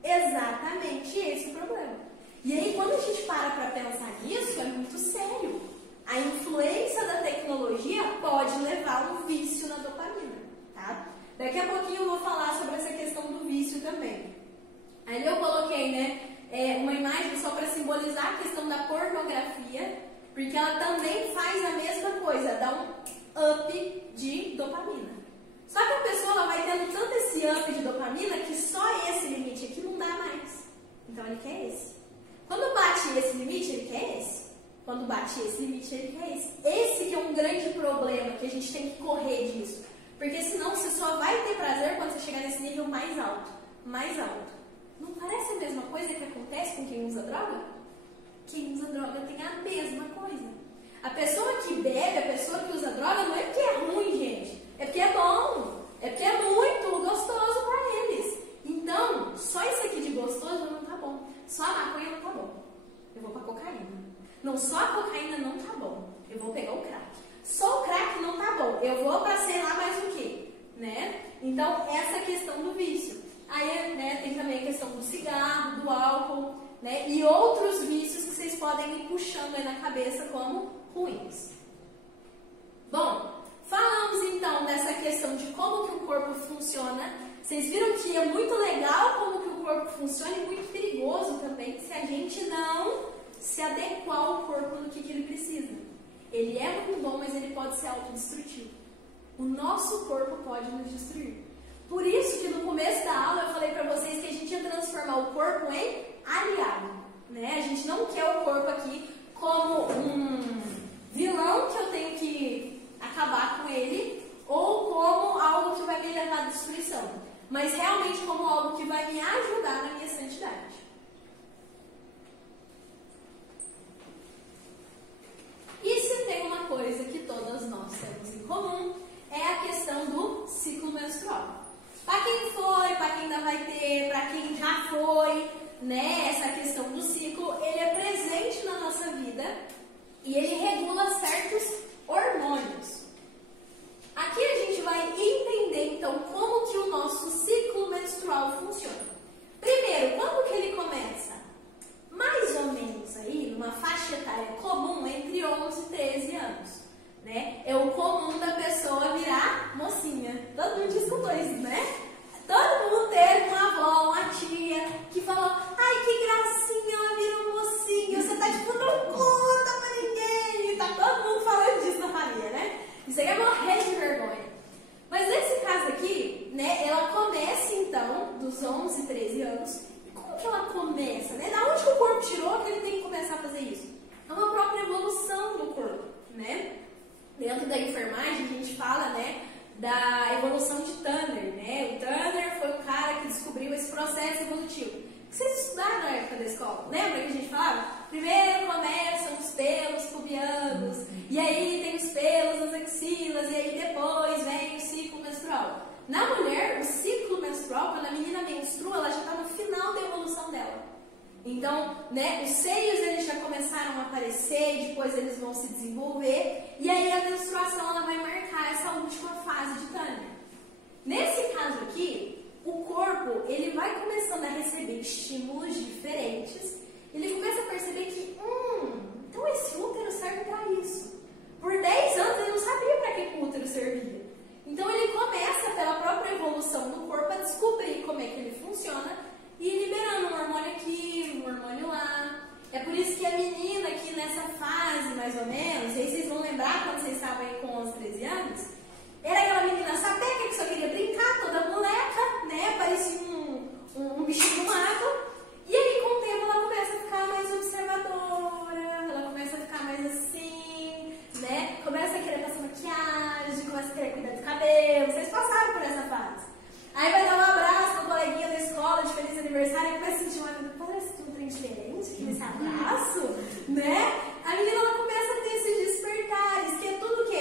Exatamente esse o problema. E aí, quando a gente para pensar nisso, é muito sério. A influência da tecnologia pode levar a um vício na dopamina, tá? Daqui a pouquinho eu vou falar sobre essa questão do vício também. Aí eu coloquei, né, uma imagem só para simbolizar a questão da pornografia, porque ela também faz a mesma coisa, dá um up de dopamina. Só que a pessoa ela vai tendo tanto esse up de dopamina que só esse limite aqui não dá mais. Então ele quer esse. Quando bate esse limite, ele quer esse. Quando bate esse limite, ele quer esse. Esse que é um grande problema, que a gente tem que correr disso. Porque senão você só vai ter prazer quando você chegar nesse nível mais alto. Mais alto. Não parece a mesma coisa que acontece com quem usa droga? Quem usa droga tem a mesma coisa. A pessoa que bebe, a pessoa que usa droga, não é porque é ruim, gente. É porque é bom. É porque é muito gostoso para eles. Então, só isso aqui de gostoso não tá bom. Só a maconha não tá bom. Eu vou pra cocaína. Não, só a cocaína não tá bom. Eu vou pegar o crack. Só o crack não tá bom. Eu vou pra sei lá mais o quê, né? Então, essa questão do vício. Aí, né, tem também a questão do cigarro, do álcool, né? E outros vícios que vocês podem ir puxando aí na cabeça como ruins. Bom, falamos então dessa questão de como que o corpo funciona. Vocês viram que é muito legal como que o corpo funciona e muito perigoso também se a gente não se adequar ao corpo no que ele precisa. Ele é muito bom, mas ele pode ser autodestrutivo. O nosso corpo pode nos destruir. Por isso que no começo da aula eu falei para vocês que a gente ia transformar o corpo em aliado, né? A gente não quer o corpo aqui como um vilão que eu tenho que acabar com ele ou como algo que vai me levar à destruição, mas realmente como algo que vai me ajudar na minha santidade. E se tem uma coisa que todas nós temos em comum, é a questão do ciclo menstrual. Para quem foi, para quem ainda vai ter, para quem já foi, né, essa questão do ciclo, ele é presente na nossa vida e ele regula certos hormônios. Aqui a gente vai entender, então, como que o nosso ciclo menstrual funciona. Primeiro, quando que ele começa? Mais ou menos aí, numa faixa etária comum, entre 11 e 13 anos. Né? É o comum da pessoa virar mocinha. Todo mundo escutou isso, né? Todo mundo teve uma avó, uma tia, que falou: ai, que gracinha, ela virou mocinha. Você tá tipo, não conta pra ninguém. E tá todo mundo falando disso na família, né? Isso aí é morrer de vergonha. Mas nesse caso aqui, né, ela começa então dos 11, 13 anos. E como que ela começa, né? Da onde que o corpo tirou que ele tem que começar a fazer isso? É uma própria evolução do corpo, né? Dentro da enfermagem, a gente fala, né, da evolução de Tanner, né? O Tanner foi o cara que descobriu esse processo evolutivo. Vocês estudaram na época da escola? Lembra que a gente falava? Primeiro começam os pelos pubianos, e aí tem os pelos nas axilas, e aí depois vem o ciclo menstrual. Na mulher, o ciclo menstrual, quando a menina menstrua, ela já está no final da evolução dela. Então, né, os seios eles já começaram a aparecer, depois eles vão se desenvolver, e aí a menstruação ela vai marcar essa última fase de Tanner. Nesse caso aqui, o corpo ele vai começando a receber estímulos diferentes, ele começa a perceber que, então esse útero serve para isso. Por 10 anos ele não sabia para que o útero servia. Então ele começa, pela própria evolução do corpo, a descobrir como é que ele funciona, e liberando um hormônio aqui, um hormônio lá. É por isso que a menina aqui nessa fase, mais ou menos, aí vocês vão lembrar quando vocês estavam aí com 11, 13 anos, era aquela menina sapeca que só queria brincar, toda moleca, né? Parecia um bichinho do mato. E aí, com o tempo, ela começa a ficar mais observadora, ela começa a ficar mais assim, né? Começa a querer passar maquiagem, começa a querer cuidar do cabelo. Vocês passaram por essa fase. Aí vai dar um abraço com a coleguinha da escola de feliz aniversário e começa a sentir uma vida, parece que tem um trem diferente aqui nesse abraço, né? A menina ela começa a ter esses despertares, que é tudo o quê?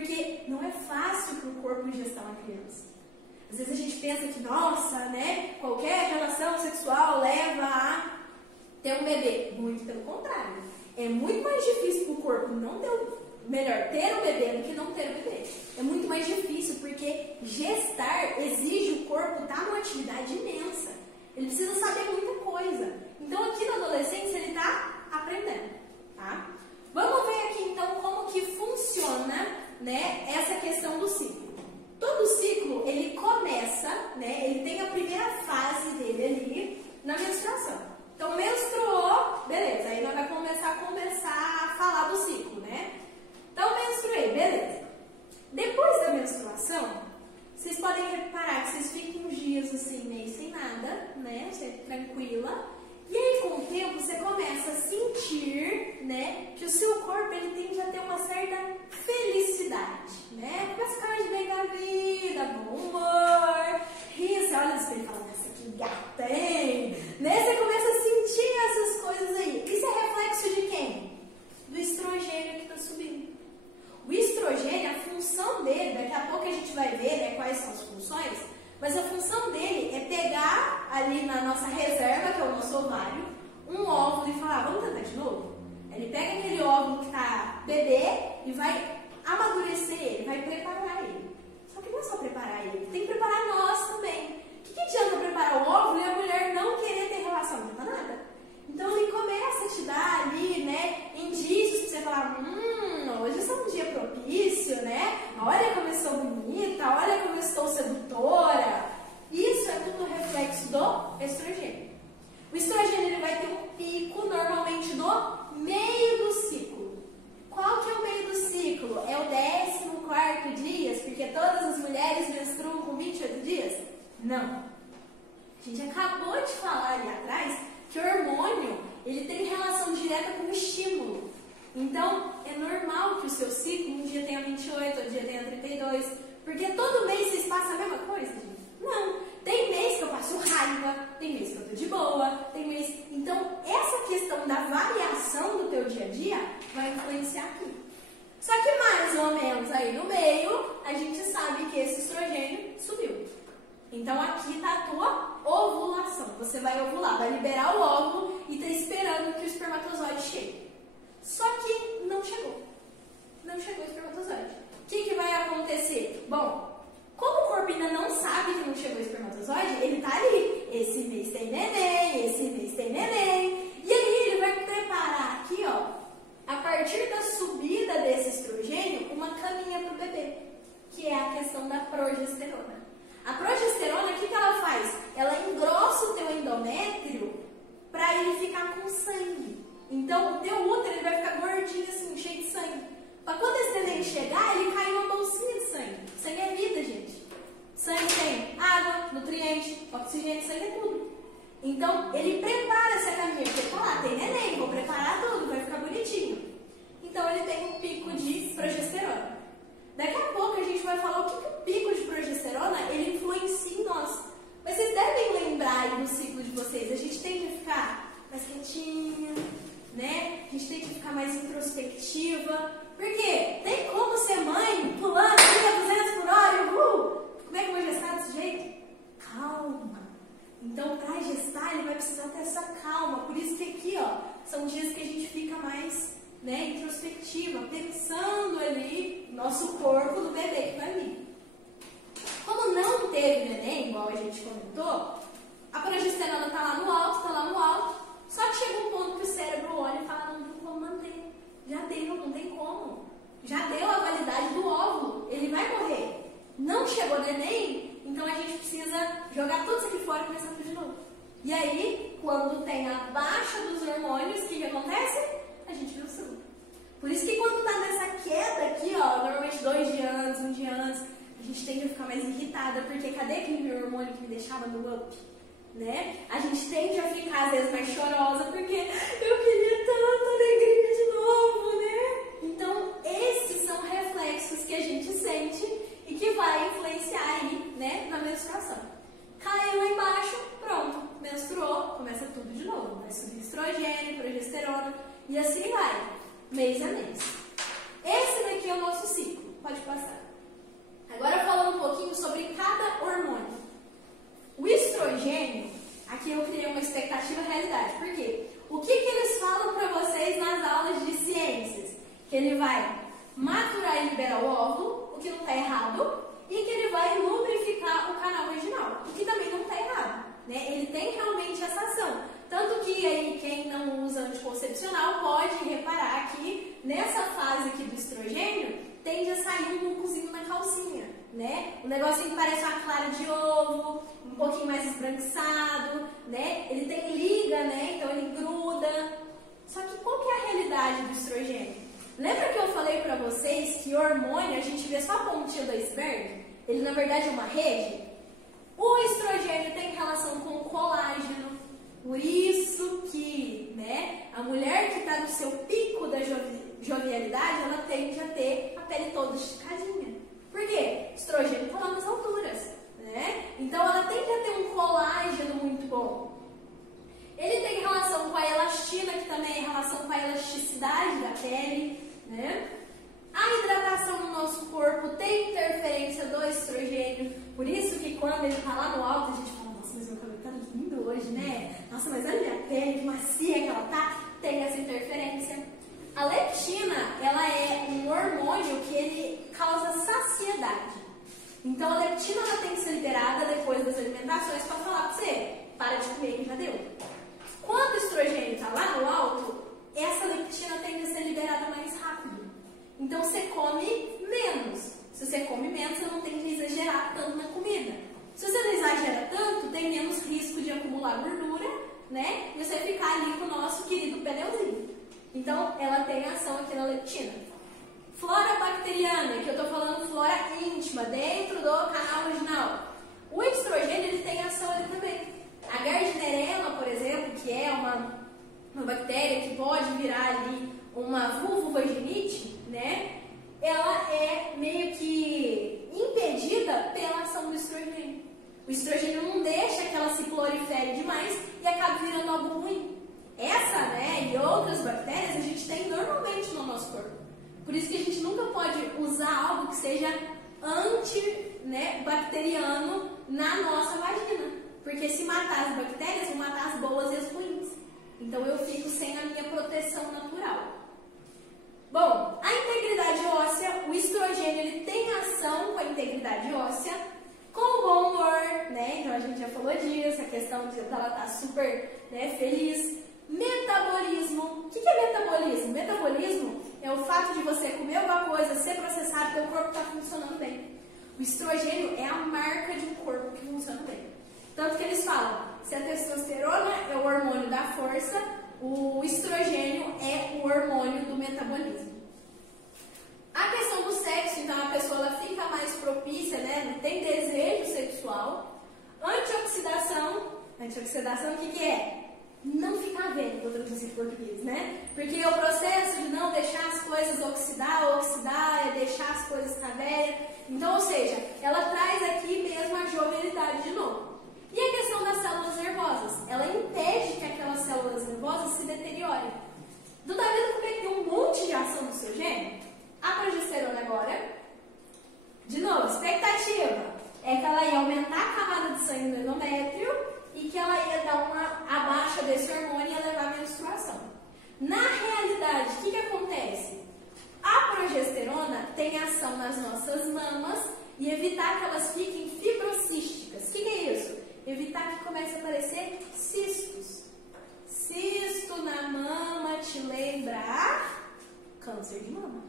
Porque não é fácil para o corpo gestar uma criança. Às vezes a gente pensa que, nossa, né, qualquer relação sexual leva a ter um bebê. Muito pelo contrário. É muito mais difícil para o corpo não ter ter um bebê do que não ter um bebê. É muito mais difícil porque gestar exige o corpo estar numa atividade imensa. Ele precisa saber muita coisa. Então aqui na adolescência ele está aprendendo, tá? Vamos ver aqui então como que funciona, né, essa questão do ciclo. Todo ciclo ele começa, né, ele tem a primeira fase dele ali na menstruação. Então menstruou, beleza, aí nós vamos começar a falar do ciclo, né? Então menstruei, beleza. Depois da menstruação, vocês podem reparar que vocês ficam uns dias assim, meio sem nada, né? Você tranquila. E aí, com o tempo, você começa a sentir, né, que o seu corpo ele tende a ter uma certa felicidade, né? Começa a ficar de bem da vida, bom humor, rir, você olha no espelho e fala, nossa, que gata, hein? Né? Você começa a sentir essas coisas aí. Isso é reflexo de quem? Do estrogênio que está subindo. O estrogênio, a função dele, daqui a pouco a gente vai ver, né, quais são as funções, mas a função dele é pegar ali na nossa reserva, que é o nosso ovário, um óvulo e falar, vamos tentar de novo? Ele pega aquele óvulo que está bebê e vai amadurecer ele, vai preparar ele. Só que não é só preparar ele, tem que preparar nós também. O que adianta preparar o óvulo e a mulher não querer ter relação? Não adianta nada. Então ele começa a te dar ali, né, indícios para você falar, hoje é um dia propício, né? Olha como eu estou bonita, olha como eu estou sedutora. Isso é tudo reflexo do estrogênio. O estrogênio ele vai ter um pico normalmente no meio do ciclo. Qual que é o meio do ciclo? É o 14º dia, porque todas as mulheres menstruam com 28 dias? Não. A gente acabou de falar ali atrás que o hormônio ele tem relação direta com o estímulo. Então, é normal que o seu ciclo um dia tenha 28, outro dia tenha 32, porque todo mês vocês passam a mesma coisa, gente? Não. Tem mês que eu passo raiva, tem mês que eu tô de boa, tem mês... Então, essa questão da variação do teu dia a dia vai influenciar aqui. Só que mais ou menos aí no meio, a gente sabe que esse estrogênio subiu. Então, aqui está a tua ovulação. Você vai ovular, vai liberar o óvulo e está esperando que o espermatozoide chegue. Só que não chegou. Não chegou o espermatozoide. O que vai acontecer? Bom, como o corpo ainda não sabe que não chegou o espermatozoide, ele está ali. Esse mês tem neném, esse mês tem neném. E aí ele vai preparar aqui, ó, a partir da subida desse estrogênio, uma caminha para o bebê, que é a questão da progesterona. A progesterona, o que ela faz? Ela engrossa o teu endométrio para ele ficar com sangue. Então, o teu útero ele vai ficar gordinho assim, cheio de sangue. Para quando esse neném chegar, ele cai numa bolsinha de sangue. Sangue é vida, gente. Sangue tem água, nutriente, oxigênio, sangue é tudo. Então, ele prepara essa caminha. Porque ele fala, tem neném, vou preparar tudo, vai ficar bonitinho. Então, ele tem um pico de progesterona. Daqui a pouco a gente vai falar o que o pico de progesterona ele influencia em nós. Mas vocês devem lembrar aí no ciclo de vocês, a gente tem que ficar mais quietinha, né? A gente tem que ficar mais introspectiva. Por quê? Tem como ser mãe pulando 200 por hora, Como é que eu vou gestar desse jeito? Calma. Então, para gestar, ele vai precisar ter essa calma. Por isso que aqui, ó, são dias que a gente fica mais, né, introspectiva, pensando ali no nosso corpo do bebê que vai vir. Como não teve neném, igual a gente comentou, a progesterona está lá no alto, só que chega um ponto que o cérebro olha e fala, não tem como manter. Já deu, não tem como. Já deu a validade do óvulo, ele vai morrer. Não chegou neném, então a gente precisa jogar tudo isso aqui fora e começar tudo de novo. E aí, quando tem a baixa dos hormônios, o que acontece? A gente vê o surto. Por isso que quando tá nessa queda aqui, ó, normalmente 2 dias antes, 1 dia antes, a gente tende a ficar mais irritada, porque cadê aquele meu hormônio que me deixava no up? Né? A gente tende a ficar às vezes mais chorosa, porque eu queria tanta alegria de novo, né? Então, esses são reflexos que a gente sente e que vai influenciar aí, né, na menstruação. Caiu lá embaixo, pronto, menstruou, começa tudo de novo. Vai subir estrogênio, progesterona e assim vai, mês a mês. Esse daqui é o nosso ciclo. Pode passar. maturar e liberar o óvulo, o que não está errado, e que ele vai lubrificar o canal vaginal, o que também não está errado, né? Ele tem realmente essa ação. Tanto que aí quem não usa anticoncepcional pode reparar que nessa fase aqui do estrogênio tende a sair um mucozinho na calcinha, né? O negocinho que parece uma clara de ovo, um pouquinho mais esbranquiçado, né? Ele tem liga, né? Então ele gruda. Só que qual que é a realidade do estrogênio? Lembra que eu falei pra vocês que o hormônio, a gente vê só a pontinha do iceberg? Ele na verdade é uma rede? O estrogênio tem relação com o colágeno. Por isso que, né, a mulher que está no seu pico da jovialidade, ela tende a ter a pele toda esticadinha. Por quê? O estrogênio está lá nas alturas, né? Então ela tende a ter um colágeno muito bom. Ele tem relação com a elastina, que também é relação com a elasticidade da pele, né? A hidratação no nosso corpo tem interferência do estrogênio. Por isso que quando ele está lá no alto, a gente fala, nossa, mas meu cabelo está lindo hoje, né? Nossa, mas olha minha pele, que macia que ela tá. Tem essa interferência. A leptina, ela é um hormônio que ele causa saciedade. Então a leptina ela tem que ser liberada depois das alimentações para falar para você, para de comer que já deu. Quando o estrogênio está lá no alto, essa leptina tende a ser liberada mais rápido. Então você come menos. Se você come menos, você não tem que exagerar tanto na comida. Se você não exagera tanto, tem menos risco de acumular gordura, né? E você ficar ali com o nosso querido pneuzinho. Então, ela tem ação aqui na leptina. Flora bacteriana, que eu estou falando flora íntima, dentro do canal vaginal. O estrogênio, ele tem ação ali também. A Gardnerella, por exemplo, que é uma bactéria que pode virar ali uma vulvovaginite, né? Ela é meio que impedida pela ação do estrogênio. O estrogênio não deixa que ela se prolifere demais e acaba virando algo ruim. Essa, né, e outras bactérias a gente tem normalmente no nosso corpo. Por isso que a gente nunca pode usar algo que seja anti-bacteriano na nossa vagina. Porque se matar as bactérias, vão matar as boas e as ruins. Então eu fico sem a minha proteção natural. Bom, a integridade óssea, o estrogênio ele tem ação com a integridade óssea, com bom humor, né? Então a gente já falou disso, a questão de ela estar super, né, feliz. Metabolismo. O que é metabolismo? Metabolismo é o fato de você comer alguma coisa, ser processado, teu corpo está funcionando bem. O estrogênio é a marca de um corpo que funciona bem. Tanto que eles falam, se a testosterona é o hormônio da força, o estrogênio é o hormônio do metabolismo. A questão do sexo, então a pessoa ela fica mais propícia, né? Tem desejo sexual. Antioxidação. Antioxidação, o que é? Não ficar velho, vou traduzir em português, né? Porque o processo de não deixar as coisas oxidar é deixar as coisas ficar velhas. Então, ou seja, ela traz aqui mesmo a jovialidade de novo. E a questão das células nervosas? Ela impede que aquelas células nervosas se deteriorem. Do Davi como é que tem um monte de ação do estrogênio? A progesterona agora. De novo, expectativa é que ela ia aumentar a camada de sangue no endométrio e que ela ia dar uma abaixa desse hormônio e ia levar à menstruação. Na realidade, o que acontece? A progesterona tem ação nas nossas mamas e evitar que elas fiquem fibrocísticas. O que é isso? Evitar que comece a aparecer cistos. Cisto na mama te lembra câncer de mama.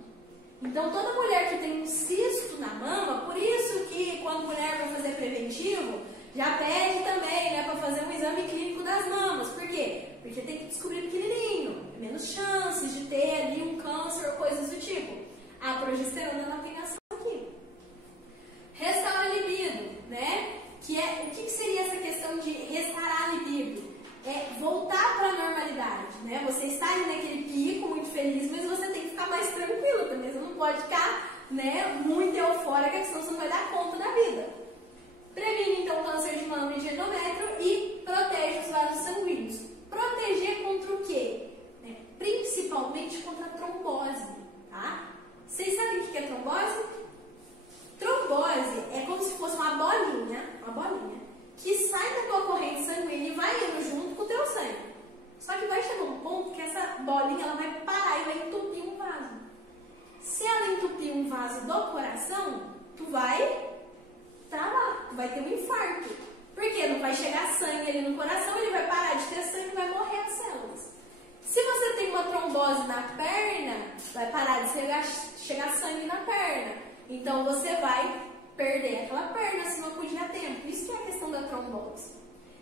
Então, toda mulher que tem um cisto na mama, por isso que quando mulher vai fazer preventivo, já pede também, né, para fazer um exame clínico das mamas. Por quê? Porque tem que descobrir pequenininho, menos chances de ter ali um câncer ou coisas do tipo. A progesterona ela tem ação aqui. Restaura a libido, né? Que é, o que seria essa questão de restaurar a libido? É voltar para a normalidade, né? Você está ali naquele pico, muito feliz, mas você tem que ficar mais tranquilo também. Você não pode ficar, né, muito eufórica, senão você não vai dar conta da vida. Previne, então, câncer de mama e de endométrio e protege os vasos sanguíneos. Proteger contra o quê? Principalmente contra a trombose, tá? Vocês sabem o que é trombose? Trombose é como se fosse uma bolinha, que sai da tua corrente sanguínea e vai indo junto com o teu sangue. Só que vai chegar um ponto que essa bolinha ela vai parar e vai entupir um vaso. Se ela entupir vaso do coração, tu vai travar, tu vai ter um infarto. Por quê? Não vai chegar sangue ali no coração, ele vai parar de ter sangue e vai morrer as células. Se você tem uma trombose na perna, vai parar de chegar sangue na perna. Então você vai perder aquela perna se não cuidar a tempo. Isso que é a questão da trombose.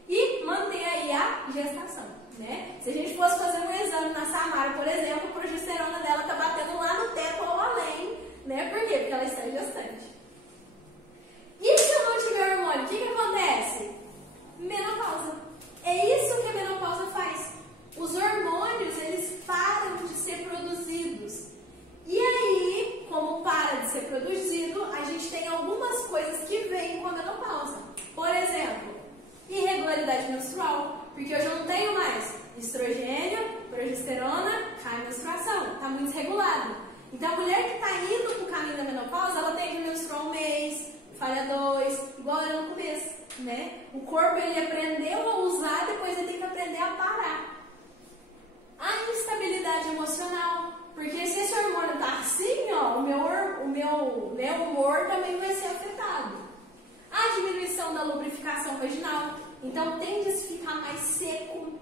E manter aí a gestação, né? Se a gente fosse fazer um exame na Samara, por exemplo, a progesterona dela tá batendo lá no teto ou além, né? Por quê? Porque ela está gestante. E se eu não tiver hormônio, o que acontece? Menopausa. É isso que a menopausa faz. Os hormônios, eles param de ser produzidos. E aí, como para de ser produzido, a gente tem algumas coisas que vêm com a menopausa. Por exemplo, irregularidade menstrual, porque hoje eu não tenho mais estrogênio, progesterona, cai a menstruação, está muito desregulado. Então a mulher que está indo para o caminho da menopausa, ela tem que menstruar um mês, falha 2, igual era no começo, né? O corpo ele aprendeu a usar, depois ele tem que aprender a parar. A instabilidade emocional, porque se esse hormônio está assim, ó, o meu humor também vai ser afetado. A diminuição da lubrificação vaginal, então tende a ficar mais seco.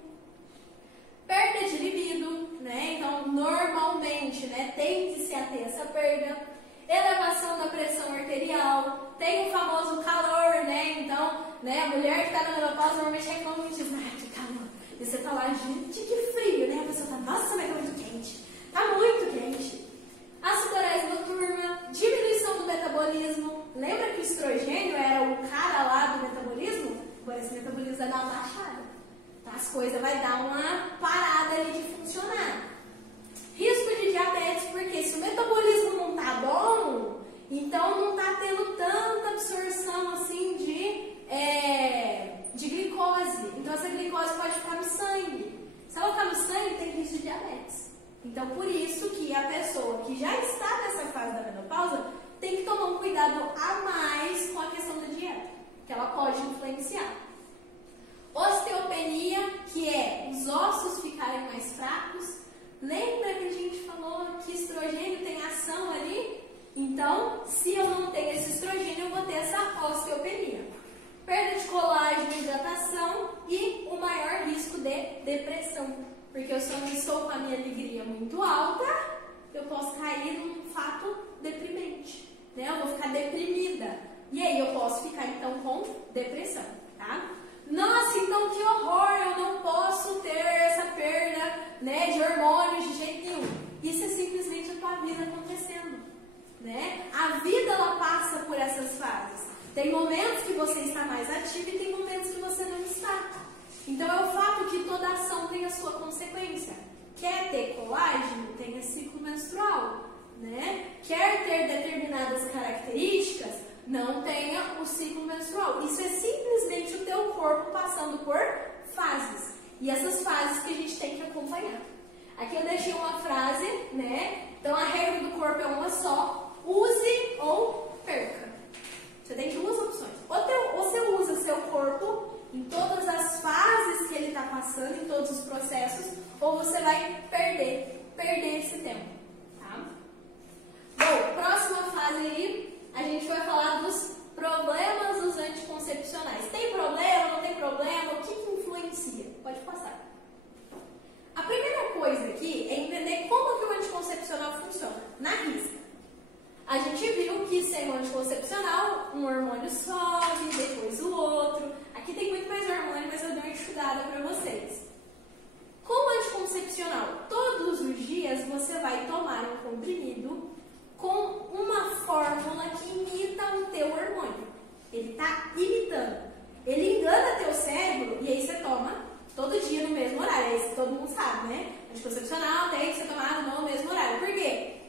Perda de libido, né? Então normalmente, né, tende-se a ter essa perda. Elevação da pressão arterial, tem o famoso calor, né? Então, né, a mulher que está na menopausa normalmente reclama muito disso, ai, que calor. E você tá lá, gente, que frio, né? A pessoa tá, nossa, mas tá muito quente. Tá muito quente. A sudorese noturna, diminuição do metabolismo. Lembra que o estrogênio era o cara lá do metabolismo? Agora esse metabolismo vai dar uma baixada. Tá? As coisas vai dar uma parada ali de funcionar. Risco de diabetes, porque se o metabolismo não tá bom, então não tá tendo tanta absorção assim de glicose. Então essa glicose pode ficar no sangue. Se ela ficar no sangue, tem risco de diabetes. Então por isso que a pessoa que já está nessa fase da menopausa tem que tomar um cuidado a mais com a questão da dieta, que ela pode influenciar. Osteopenia, que é os ossos ficarem mais fracos. Lembra que a gente falou que estrogênio tem ação ali? Então, se eu não tenho esse estrogênio, eu vou ter essa osteopenia. Perda de colágeno, hidratação e o maior risco de depressão. Porque eu, se eu não estou com a minha alegria muito alta, eu posso cair num fato deprimente, né? Eu vou ficar deprimida. E aí eu posso ficar, então, com depressão, tá? Nossa, então que horror, eu não posso ter essa perda, né, de hormônios de jeito nenhum. Isso é simplesmente a tua vida acontecendo, né? A vida, ela passa por essas fases. Tem momentos que você está mais ativo e tem momentos que você não está. Então é o fato que toda ação tem a sua consequência. Quer ter colágeno? Tenha ciclo menstrual, né? Quer ter determinadas características? Não tenha o ciclo menstrual. Isso é simplesmente o teu corpo passando por fases. E essas fases que a gente tem que acompanhar. Aqui eu deixei uma frase, né? Então a regra do corpo é uma só. Use ou perca. Você tem duas opções. Ou você usa seu corpo em todas as fases que ele está passando, em todos os processos, ou você vai perder esse tempo. Tá? Bom, próxima fase aí. A gente vai falar dos problemas dos anticoncepcionais. Tem problema, não tem problema? O que influencia? Pode passar. A primeira coisa aqui é entender como que o anticoncepcional funciona. Na risca. A gente viu que sem o anticoncepcional, um hormônio sobe, depois o outro. Aqui tem muito mais hormônio, mas eu dei uma estudada para vocês. Com o anticoncepcional, todos os dias você vai tomar um comprimido com uma fórmula que imita o teu hormônio. Ele está imitando. Ele engana teu cérebro e aí você toma todo dia no mesmo horário. Isso todo mundo sabe, né? Anticoncepcional tem que ser tomado no mesmo horário. Por quê?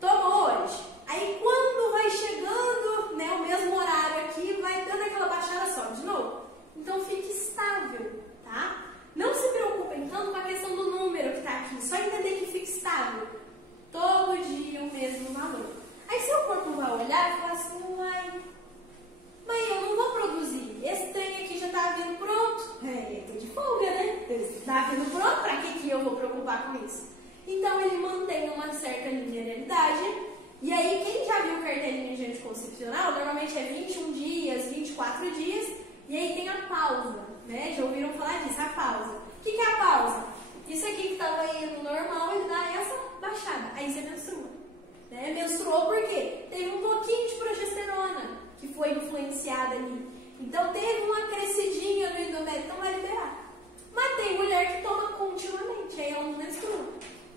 Tomou hoje. Aí quando vai chegando, né, o mesmo horário aqui, vai dando aquela baixada só de novo. Então fique estável, tá? Não se preocupem tanto com a questão do número que está aqui. Só entender que fique estável. Todo dia o mesmo valor. Aí seu corpo vai olhar e falar assim, uai, mas eu não vou produzir. Esse trem aqui já tá vindo pronto. Eu tô de folga, né? Tá vindo pronto, pra que eu vou preocupar com isso? anticoncepcional, normalmente é 21 dias, 24 dias, e aí tem a pausa, né? Já ouviram falar disso, a pausa. O que é a pausa? Isso aqui que estava indo normal, ele dá essa baixada, aí você menstrua. Né? Menstruou por quê? Teve um pouquinho de progesterona que foi influenciada ali. Então teve uma crescidinha no endométrio, então vai liberar. Mas tem mulher que toma continuamente, aí ela não menstrua.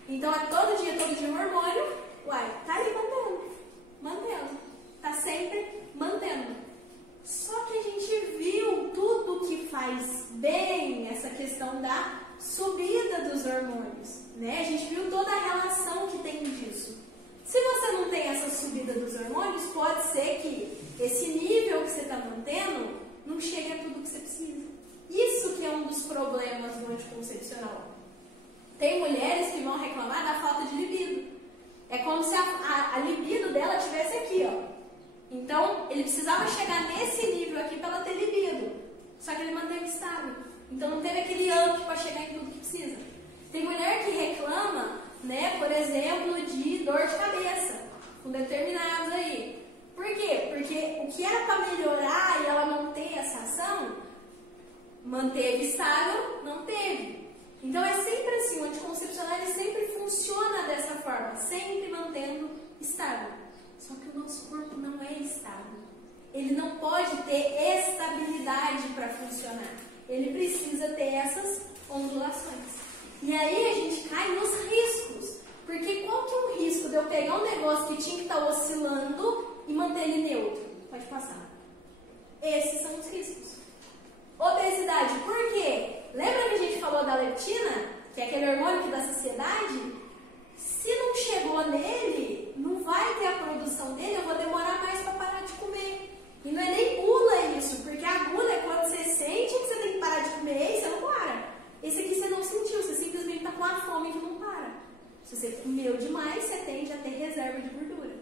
Então é todo dia um hormônio, tá ali mantendo. Tá sempre mantendo. Só que a gente viu tudo que faz bem essa questão da subida dos hormônios, né? A gente viu toda a relação que tem disso. Se você não tem essa subida dos hormônios, pode ser que esse nível que você está mantendo não chegue a tudo que você precisa. Isso que é um dos problemas do anticoncepcional. Tem mulheres que vão reclamar da falta de libido. É como se a libido dela estivesse aqui, ó. Então, ele precisava chegar nesse nível aqui para ela ter libido. Só que ele manteve estável. Então, não teve aquele up para chegar em tudo que precisa. Tem mulher que reclama, né, por exemplo, de dor de cabeça, com determinados aí. Por quê? Porque o que era para melhorar e ela não ter essa ação, manteve estável, não teve. Então é sempre assim, o anticoncepcional ele sempre funciona dessa forma, sempre mantendo estável. Só que o nosso corpo não é estável. Ele não pode ter estabilidade para funcionar. Ele precisa ter essas ondulações. E aí a gente cai nos riscos. Porque qual que é o risco de eu pegar um negócio que tinha que estar oscilando e manter ele neutro? Pode passar. Esses são os riscos. Obesidade, por quê? Lembra que a gente falou da leptina, que é aquele hormônio que dá saciedade? Se não chegou nele, não vai ter a produção dele, eu vou demorar mais para parar de comer. E não é nem gula isso, porque a gula é quando você sente que você tem que parar de comer e você não para. Esse aqui você não sentiu, você simplesmente está com a fome que não para. Se você comeu demais, você tende a ter reserva de gordura.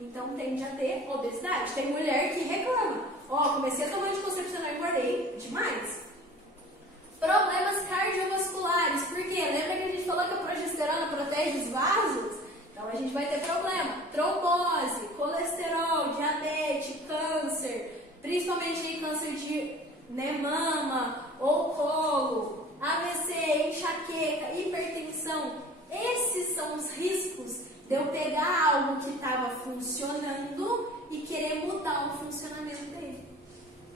Então tende a ter obesidade. Tem mulher que reclama. Comecei a tomar anticoncepcional e engordei demais. Problemas cardiovasculares. Por quê? Lembra que a gente falou que a progesterona protege os vasos? Então a gente vai ter problema. Trombose, colesterol, diabetes, câncer. Principalmente aí câncer de mama ou colo, AVC, enxaqueca, hipertensão. Esses são os riscos de eu pegar algo que estava funcionando e querer mudar o funcionamento dele.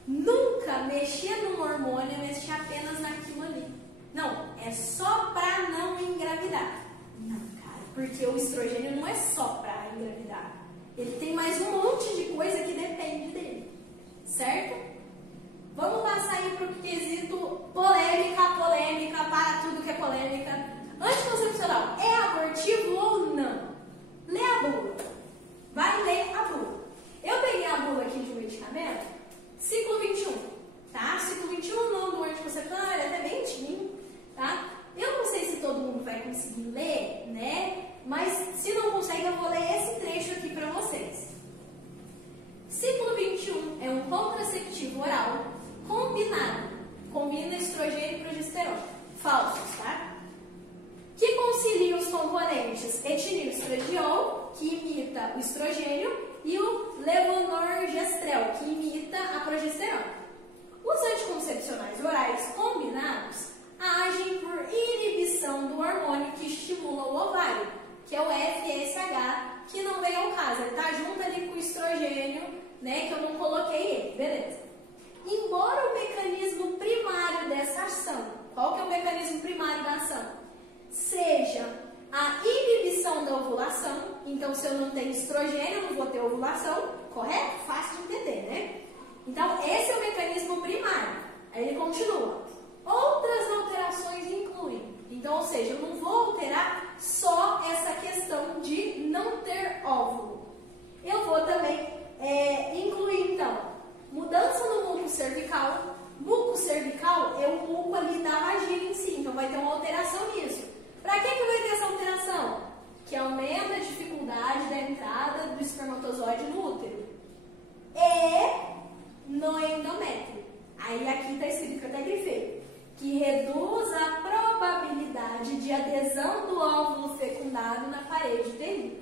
Nunca mexer no hormônio é mexer apenas naquilo ali. Não, é só para não engravidar. Não, cara, porque o estrogênio não é só para engravidar. Ele tem mais um monte de coisa que depende dele. Certo? Vamos passar aí para o quesito polêmica, para tudo que é polêmica. Anticoncepcional é abortivo ou não? Lê a bula. Vai ler a bula. Eu peguei a bula aqui de medicamento, ciclo 21, tá? Ciclo 21, não do anticoncepcional, ele é até bem tinho, tá? Eu não sei se todo mundo vai conseguir ler, né? Mas se não consegue, eu vou ler esse trecho aqui para vocês. Ciclo 21 é um contraceptivo oral combinado. Combina estrogênio e progesterona. Falsos, tá? Que concilia os componentes etililstradiol, que imita o estrogênio, e o levonorgestrel, que imita a progesterona. Os anticoncepcionais orais combinados agem por inibição do hormônio que estimula o ovário, que é o FSH, que não veio ao caso. Ele está junto ali com o estrogênio, né, que eu não coloquei ele, beleza. Embora o mecanismo primário dessa ação, qual que é o mecanismo primário da ação? Seja a inibição da ovulação, então se eu não tenho estrogênio, eu não vou ter ovulação, correto? Fácil de entender, né? Então, esse é o mecanismo primário. Aí ele continua. Outras alterações incluem, então, ou seja, eu não vou alterar só essa questão de não ter óvulo. Eu vou também incluir, então, mudança no muco cervical. Muco cervical é o muco ali da vagina em si, então vai ter uma alteração nisso. Para que vai ter essa alteração? Que aumenta a dificuldade da entrada do espermatozoide no útero e no endométrio. Aí aqui está escrito que eu até grifei. Que reduz a probabilidade de adesão do óvulo fecundado na parede uterina.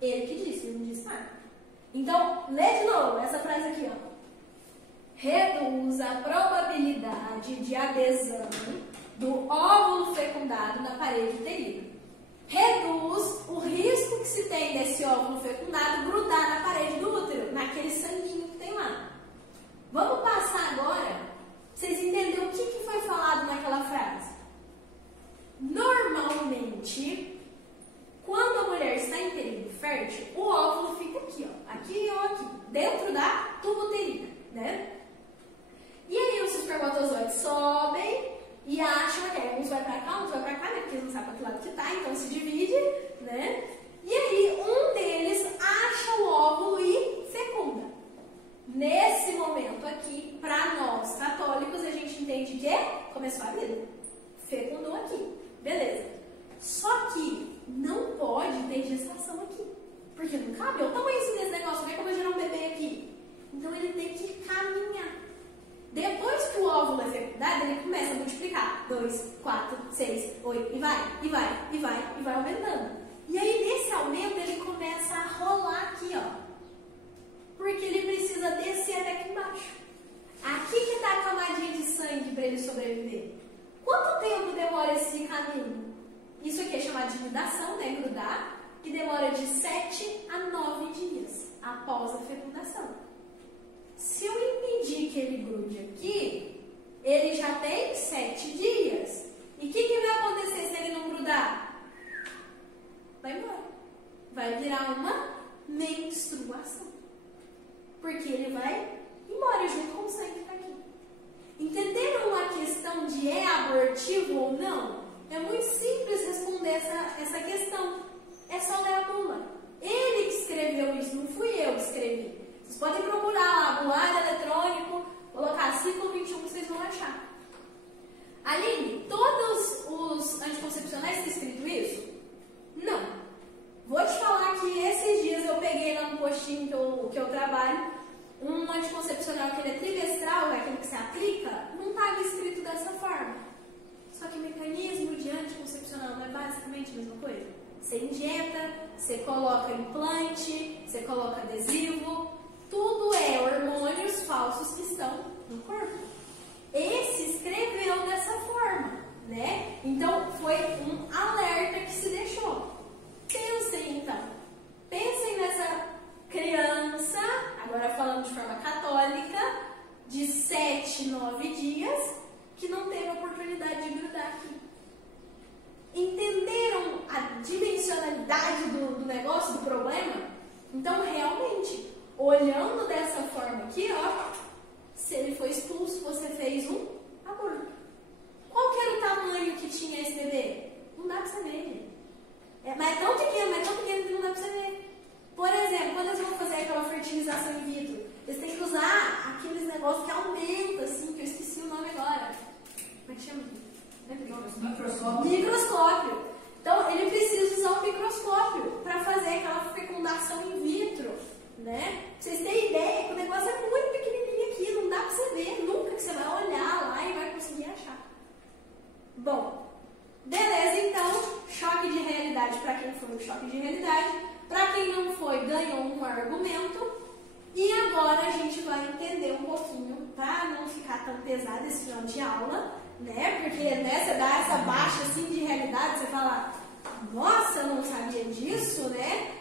Ele que disse, ele não disse nada. Então, lê de novo. reduz a probabilidade de adesão do óvulo fecundado na parede uterina. Reduz o risco que se tem desse óvulo fecundado grudar na parede do útero, naquele sanguinho que tem lá. Vamos passar agora, pra vocês entenderem o que foi falado naquela frase. Normalmente, quando a mulher está em período fértil, o óvulo fica aqui, ó, aqui ou aqui, dentro da tuba uterina, né? E aí os espermatozoides sobem e acham que uns vai pra cá, outros vai pra cá, né? Porque eles não sabem pra que lado que tá, então se divide, né? E aí um deles acha o óvulo e fecunda. Nesse momento aqui, para nós católicos, a gente entende que começou a vida. Fecundou aqui. Beleza. Só que não pode ter gestação aqui. Porque não cabe. Olha o tamanho desse negócio. Como é que eu vou gerar um bebê aqui? Então ele tem que caminhar. Depois que o óvulo é fecundado, ele começa a multiplicar. 2, 4, 6, 8, e vai aumentando. E aí, nesse aumento, ele começa a rolar aqui, ó. Porque ele precisa descer até aqui embaixo. Aqui que está a camadinha de sangue para ele sobreviver. Quanto tempo demora esse caminho? Isso aqui é chamado de nidação, né? Grudar. Que demora de 7 a 9 dias após a fecundação. Se eu impedir que ele grude aqui, ele já tem 7 dias. E o que vai acontecer se ele não grudar? Vai embora. Vai virar uma menstruação. Porque ele vai embora junto com o sangue que está aqui. Entenderam a questão de é abortivo ou não? É muito simples responder essa questão. É só ler a bula. Ele que escreveu isso, não fui eu que escrevi. Vocês podem procurar lá, bulário eletrônico, colocar século XXI, vocês vão achar. Aline, todos os anticoncepcionais têm escrito isso? Não. Vou te falar que esses dias eu peguei lá no postinho que eu trabalho, um anticoncepcional que ele é trimestral, é aquele que se aplica, não estava escrito dessa forma. Só que o mecanismo de anticoncepcional não é basicamente a mesma coisa? Você injeta, você coloca implante, você coloca adesivo, tudo é hormônios falsos que estão no corpo. Esse escreveu dessa forma, né? Então foi um alerta que se deixou. Pensem então, pensem nessa criança, agora falando de forma católica, de 7, 9 dias, que não teve a oportunidade de grudar aqui. Entenderam a dimensionalidade do negócio, do problema? Então, realmente, olhando dessa forma aqui, ó, se ele foi expulso, você fez um aborto. Qual que era o tamanho que tinha esse bebê? Não dá pra saber. Mas é tão pequeno que não dá pra você ver. Por exemplo, quando eles vão fazer aquela fertilização in vitro, eles têm que usar aqueles negócios que aumentam, assim, que eu esqueci o nome agora. Como é que chama? Microscópio. Então, ele precisa usar um microscópio para fazer aquela fecundação in vitro, né? Pra vocês terem ideia que o negócio é muito pequenininho aqui, não dá pra você ver, nunca que você vai olhar lá e vai conseguir achar. Bom, beleza, então, choque de realidade para quem foi um choque de realidade, para quem não foi, ganhou um argumento. E agora a gente vai entender um pouquinho, para não ficar tão pesado esse final de aula, né? Porque você dá essa baixa assim de realidade, você fala, nossa, eu não sabia disso, né?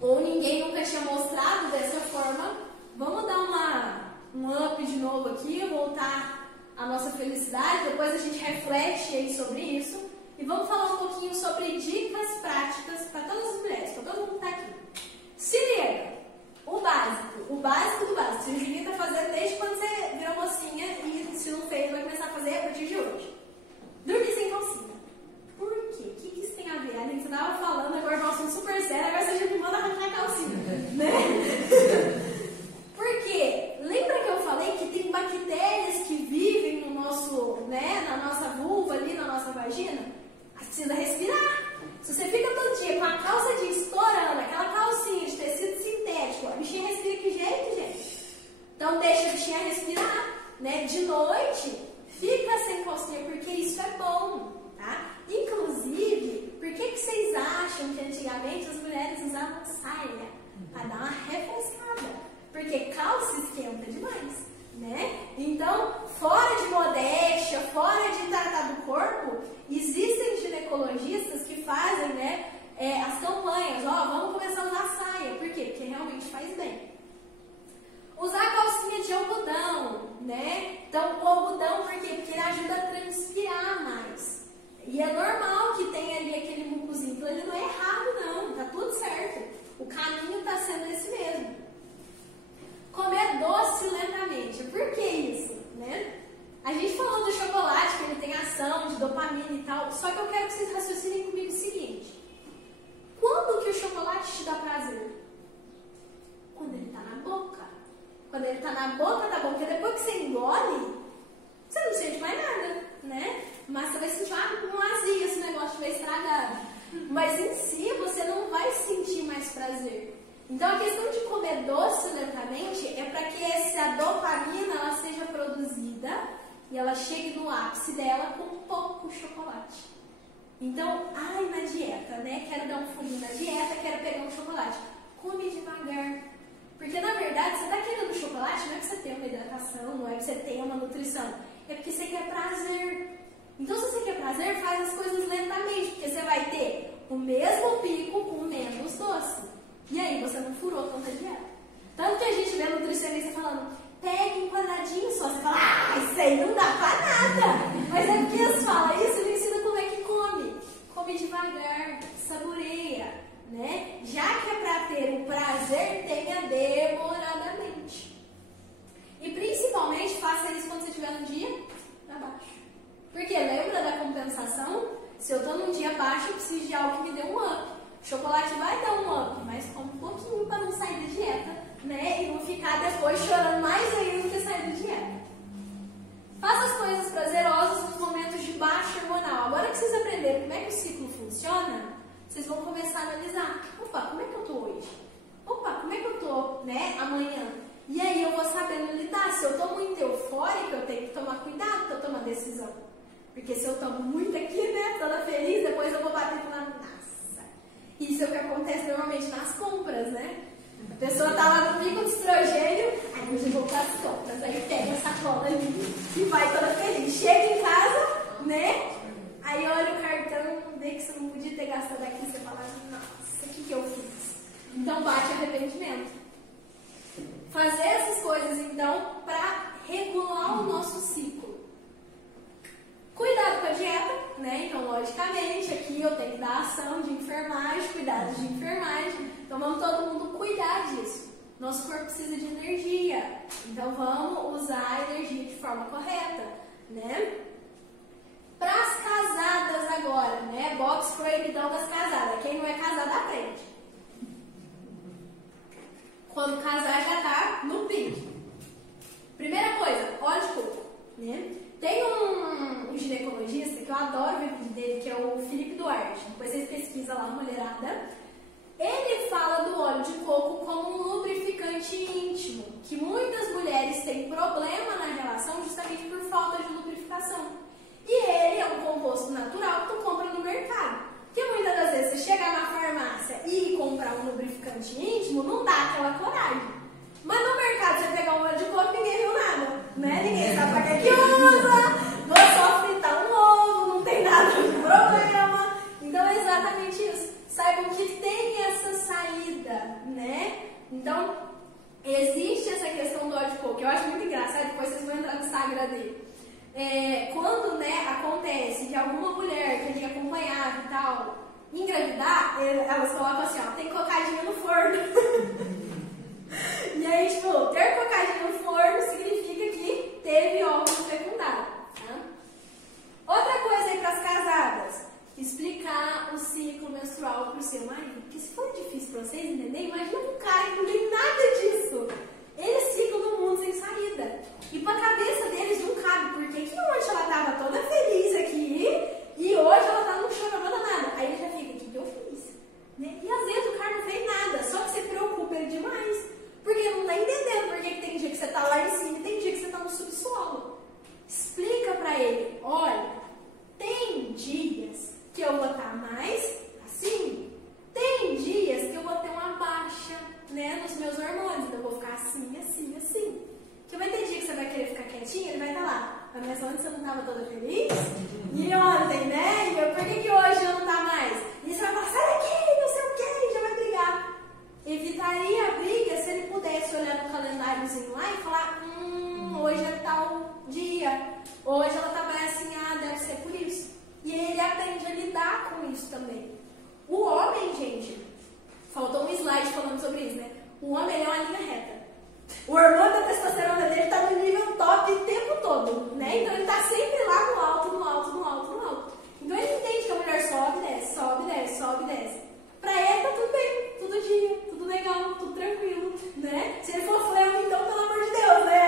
Ou ninguém nunca tinha mostrado dessa forma. Vamos dar um up de novo aqui, voltar a nossa felicidade, depois a gente reflete aí sobre isso e vamos falar um pouquinho sobre dicas práticas para todas as mulheres, para todo mundo que está aqui. Se liga, o básico do básico, você devia estar fazendo desde quando você virou mocinha e se não fez, vai começar a fazer a partir de hoje. Dormir sem calcinha. Por quê? O que isso tem a ver? A gente estava falando agora de um assunto super sério, agora você já me manda arrancar a calcinha, né? Porque lembra que eu falei que tem bactérias que vivem no nosso, né, na nossa vulva ali, na nossa vagina? Precisa respirar. Se você fica todo dia com a calça jeans estourando, aquela calcinha de tecido sintético, a bichinha respira que jeito, gente? Então deixa a bichinha respirar, né? De noite, fica sem calcinha, porque isso é bom, tá? Inclusive, por que vocês acham que antigamente as mulheres usavam saia? Para dar uma refrescada. Porque calça esquenta demais. na boca tá bom, porque depois que você engole, você não sente mais nada, né? Mas você vai sentir um vazio, esse negócio estiver estragado. Mas em si, você não vai sentir mais prazer. Então, a questão de comer doce lentamente é para que essa dopamina ela seja produzida e ela chegue no ápice dela com pouco chocolate. Então, na dieta, né? Quero dar um furinho na dieta, quero pegar um chocolate. Come devagar. Porque, na verdade, você está querendo chocolate, não é que você tenha uma hidratação, não é que você tenha uma nutrição. É porque você quer prazer. Então, se você quer prazer, faz as coisas lentamente, porque você vai ter o mesmo pico com menos doce. E aí, você não furou tanta dieta. Tanto que a gente vê nutricionista falando, pegue um quadradinho só. Você fala, isso aí não dá pra nada. Mas é porque eles falam isso, ele ensina como é que come. Come devagar, saboreia, né? Já que é pra ter o prazer, tenha demoradamente. E principalmente, faça isso quando você estiver num dia abaixo. Porque lembra da compensação? Se eu tô num dia baixo, eu preciso de algo que me dê um up. Chocolate vai dar um up, mas come um pouquinho para não sair da dieta, né? E não ficar depois chorando mais ainda do que sair da dieta. Faça as coisas prazerosas nos momentos de baixa hormonal. Agora que vocês aprenderam como é que o ciclo funciona, vocês vão começar a analisar. Opa, como é que eu tô hoje? Opa, como é que eu tô, né, amanhã? E aí eu vou sabendo lidar. Se eu tô muito eufórica, eu tenho que tomar cuidado para tomar decisão. Porque se eu tomo muito aqui, né, toda feliz, depois eu vou bater e falar, nossa. Isso é o que acontece normalmente nas compras, né? A pessoa tá lá no pico de estrogênio, aí hoje eu vou para as compras, aí pega a sacola ali e vai toda feliz. Chega em casa, né? Aí olha o cartão, vê que você não podia ter gastado aqui, você fala, nossa, o que eu fiz? Então bate arrependimento. Fazer essas coisas, então, para regular o nosso ciclo. Cuidado com a dieta, né? Então, logicamente, aqui eu tenho que dar ação de enfermagem, cuidados de enfermagem. Então, vamos todo mundo cuidar disso. Nosso corpo precisa de energia. Então, vamos usar a energia de forma correta, né? Para as casadas agora, né? Box proibidão das casadas. Quem não é casado, aprende. Quando casar, já tá no pique. Primeira coisa, óleo de coco, né? Tem um ginecologista que eu adoro ver o vídeo dele, que é o Felipe Duarte. Depois vocês pesquisam lá, mulherada. Ele fala do óleo de coco como um lubrificante íntimo, que muitas mulheres têm problema na relação justamente por falta de lubrificação. E ele é um composto natural que tu compra no mercado. Porque muitas das vezes você chegar na farmácia e comprar um lubrificante íntimo, não dá aquela coragem. Mas no mercado você pegar um óleo de coco, ninguém viu nada, né? Ninguém sabe pra que usa, vou só fritar um ovo, não tem nada de problema. Então é exatamente isso. Saibam que tem essa saída, né? Então, existe essa questão do óleo de coco. Eu acho muito engraçado, depois vocês vão entrar no Instagram dele. Quando, né, acontece que alguma mulher que a gente acompanhava e tal, engravidar, elas colocam assim, ó, tem cocadinha no forno. E aí, tipo, ter cocadinha no forno significa que teve óvulo fecundado, tá? Outra coisa aí para as casadas, explicar o ciclo menstrual para o seu marido. Porque se for difícil para vocês entenderem, imagina um cara que não tem nada disso. Ele é ciclo do mundo sem saída. E para a cabeça deles não cabe, porque que ontem ela estava toda feliz aqui e hoje ela está não chorando nada. Aí ele já fica, o que eu fiz? Né? E às vezes o cara não fez nada, só que você preocupa ele demais. Porque não está entendendo porque que tem dia que você está lá em cima e tem dia que você está no subsolo. Explica para ele, olha, tem dias que eu vou estar mais assim, tem dias que eu vou ter uma baixa, né, nos meus hormônios, então eu vou ficar assim, assim, assim. Porque vai ter dia que você vai querer ficar quietinha, ele vai estar lá. Mas ontem você não estava toda feliz? E ontem, né? E por que hoje eu não tá mais? E você vai falar, sai daqui, não sei o que, e já vai brigar. Evitaria a briga se ele pudesse olhar no calendáriozinho lá e falar, hoje é tal dia, hoje ela tá mais assim, deve ser por isso. E ele aprende a lidar com isso também. O homem, gente, faltou um slide falando sobre isso, né? O homem, ele é uma linha reta. O hormônio da testosterona dele tá no nível top o tempo todo, né? Então ele tá sempre lá no alto, no alto, no alto, no alto. Então ele entende que a mulher sobe, desce, sobe, desce, sobe, desce. Pra ele tá tudo bem, todo dia, tudo legal, tudo tranquilo, né? Se ele for flema, então, pelo amor de Deus, né?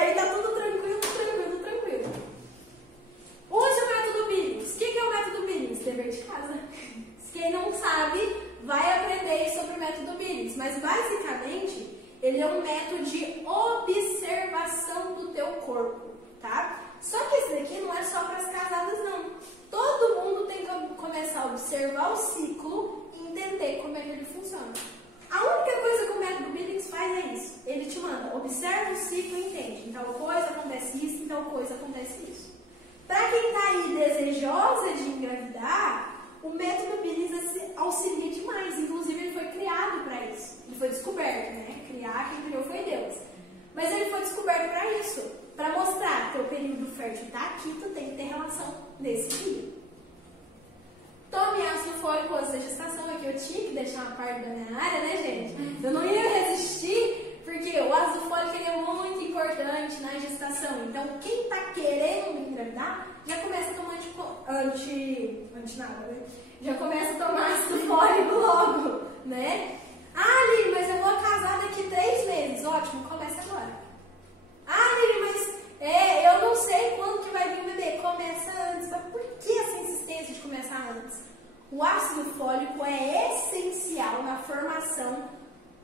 ele é um método de observação do teu corpo, tá? Só que esse daqui não é só para as casadas, não. Todo mundo tem que começar a observar o ciclo e entender como é que ele funciona. A única coisa que o método Billings faz é isso. Ele te manda, observa o ciclo e entende. Em tal coisa acontece isso, em tal coisa acontece isso. Para quem está aí desejosa de engravidar, o método Billings auxilia demais. Inclusive, ele foi criado para isso. Ele foi descoberto, né? Criar, quem criou foi Deus. Mas ele foi descoberto para isso. Para mostrar que o período fértil está aqui, tu tem que ter relação nesse dia. Tome ácido fólico antes da gestação. Aqui eu tinha que deixar uma parte da minha área, né, gente? Eu não ia resistir, porque o ácido fólico ele é muito importante na gestação. Então, quem está querendo engravidar, já começa a tomar já começa a tomar ácido fólico logo, né? Ah, Lili, mas eu vou casar daqui 3 meses. Ótimo, começa agora. Ah, Lili, mas eu não sei quando que vai vir o bebê. Começa antes. Mas por que essa insistência de começar antes? O ácido fólico é essencial na formação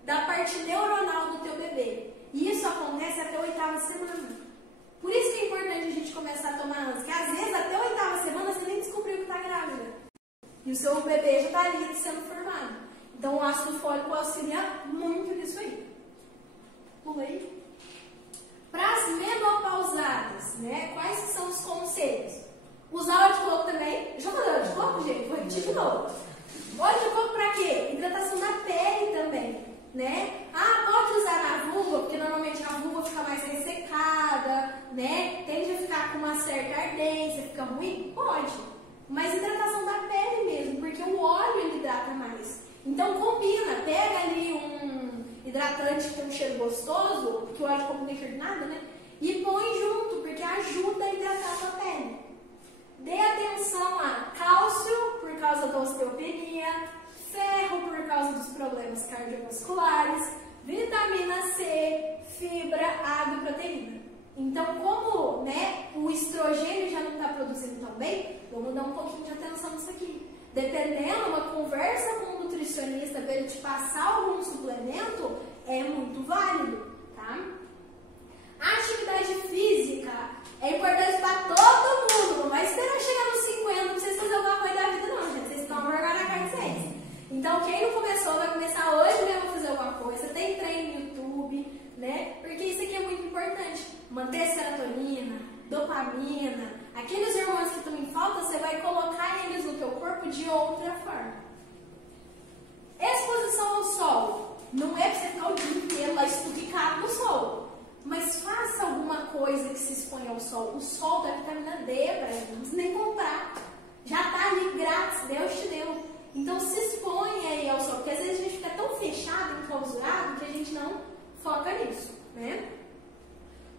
da parte neuronal do teu bebê. E isso acontece até a 8ª semana. Por isso que é importante a gente começar a tomar antes. Porque às vezes até a 8ª semana você nem descobriu que está grávida. E o seu bebê já está ali sendo formado. Então o ácido fólico auxilia muito nisso aí. Pulei. Para as menopausadas, né? Quais são os conselhos? Usar óleo de coco também. Já falei óleo de coco, gente? Vou repetir de novo. Óleo de coco para quê? Hidratação da pele também, né? Ah, pode usar na vulva, porque normalmente a vulva fica mais ressecada, né? Tende a ficar com uma certa ardência, fica ruim? Pode. Mas hidratação da pele mesmo, porque o óleo ele hidrata mais. Então combina, pega ali um hidratante que tem um cheiro gostoso, porque o óleo de coco não tem cheiro de nada, né? E põe junto, porque ajuda a hidratar a tua pele. Dê atenção a cálcio, por causa da osteopenia, ferro, por causa dos problemas cardiovasculares, vitamina C, fibra, água e proteína. Então, como o estrogênio já não está produzindo tão bem, vamos dar um pouquinho de atenção nisso aqui. Dependendo, uma conversa com um nutricionista para ele te passar algum suplemento é muito válido, tá? A atividade física é importante para todo mundo. Não vai esperar chegar nos 50 para vocês fazerem alguma coisa da vida, não, gente. Vocês estão vergonha na cara de vocês. Então, quem não começou, vai começar hoje mesmo a fazer alguma coisa. Tem treino no YouTube, né? Porque isso aqui é muito importante. Manter serotonina, dopamina, aqueles hormônios que estão em falta, você vai colocar eles no teu corpo de outra forma. Exposição ao sol. Não é para você ficar o dia inteiro lá estuficado no sol. Mas faça alguma coisa que se exponha ao sol. O sol da vitamina D, velho, não precisa nem comprar. Já está ali grátis, Deus te deu. Então se expõe aí ao sol, porque às vezes a gente fica tão fechado, enclausurado, que a gente não foca nisso, né?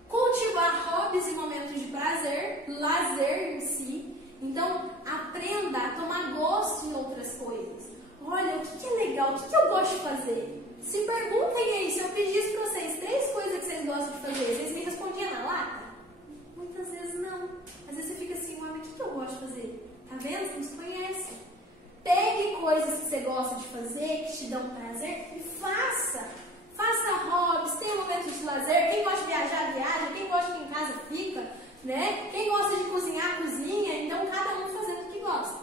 Cultivar hobbies e momentos de prazer, lazer em si. Então aprenda a tomar gosto em outras coisas. Olha, o que é legal, o que eu gosto de fazer? Se perguntem aí, se eu pedisse para vocês 3 coisas que vocês gostam de fazer, vocês me respondiam na lata? Muitas vezes não. Às vezes você fica assim, mas o que eu gosto de fazer? Tá vendo? Você não se conhece. Pegue coisas que você gosta de fazer, que te dão prazer e faça. Faça hobbies, tenha momentos de lazer. Quem gosta de viajar, viaja. Quem gosta de ficar em casa, fica. Né? Quem gosta de cozinhar, cozinha. Então, cada um fazendo o que gosta.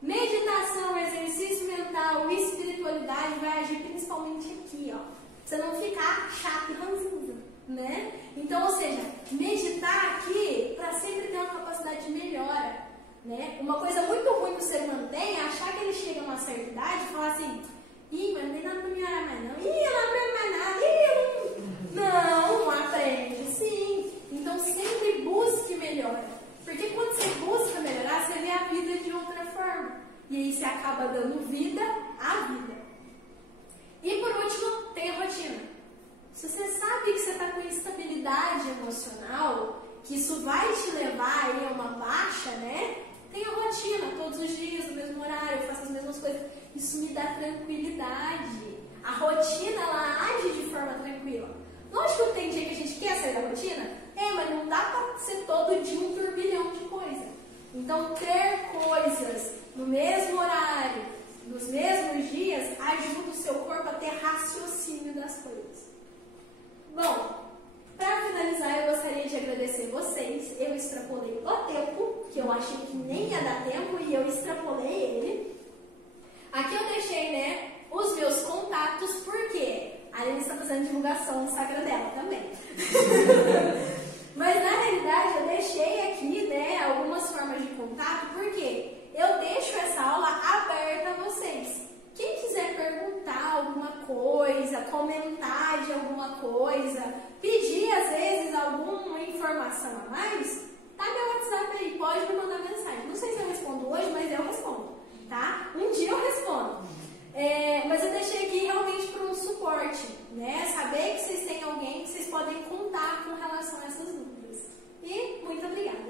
Meditação, exercício mental e espiritualidade vai agir principalmente aqui, ó. Você não ficar chato e ranzinza, né? Então, ou seja, meditar aqui para sempre ter uma capacidade de melhora, né? Uma coisa muito ruim que o ser humano tem é achar que ele chega a uma certa idade e falar assim, ih, mas não tem nada para melhorar mais não. Ih, eu não aprendo mais nada. Ih, não aprende, sim. Então, sempre busque melhora. Porque quando você busca melhorar, você vê a vida de outra forma. E aí você acaba dando vida à vida. E por último, tem a rotina. Se você sabe que você está com instabilidade emocional, que isso vai te levar aí a uma baixa, né? Tem a rotina, todos os dias, no mesmo horário, eu faço as mesmas coisas. Isso me dá tranquilidade. A rotina, ela age de forma tranquila. Lógico que tem dia que a gente quer sair da rotina, mas não dá para ser todo dia um turbilhão de coisa. Então, ter coisas no mesmo horário, nos mesmos dias, ajuda o seu corpo a ter raciocínio das coisas. Bom, para finalizar, eu gostaria de agradecer vocês. Eu extrapolei o tempo, que eu achei que nem ia dar tempo, e eu extrapolei ele. Aqui eu deixei, né, os meus contatos, porque a Aline está fazendo divulgação no Instagram dela também. Mas na realidade eu deixei aqui, né, algumas formas de contato, porque eu deixo essa aula aberta a vocês. Quem quiser perguntar alguma coisa, comentar de alguma coisa, pedir às vezes alguma informação a mais, tá meu WhatsApp aí, pode me mandar mensagem. Não sei se eu respondo hoje, mas eu respondo, tá? Um dia eu respondo. Mas eu deixei aqui realmente para um suporte, né? Saber que vocês têm alguém que vocês podem contar com relação a essas dúvidas. E muito obrigada.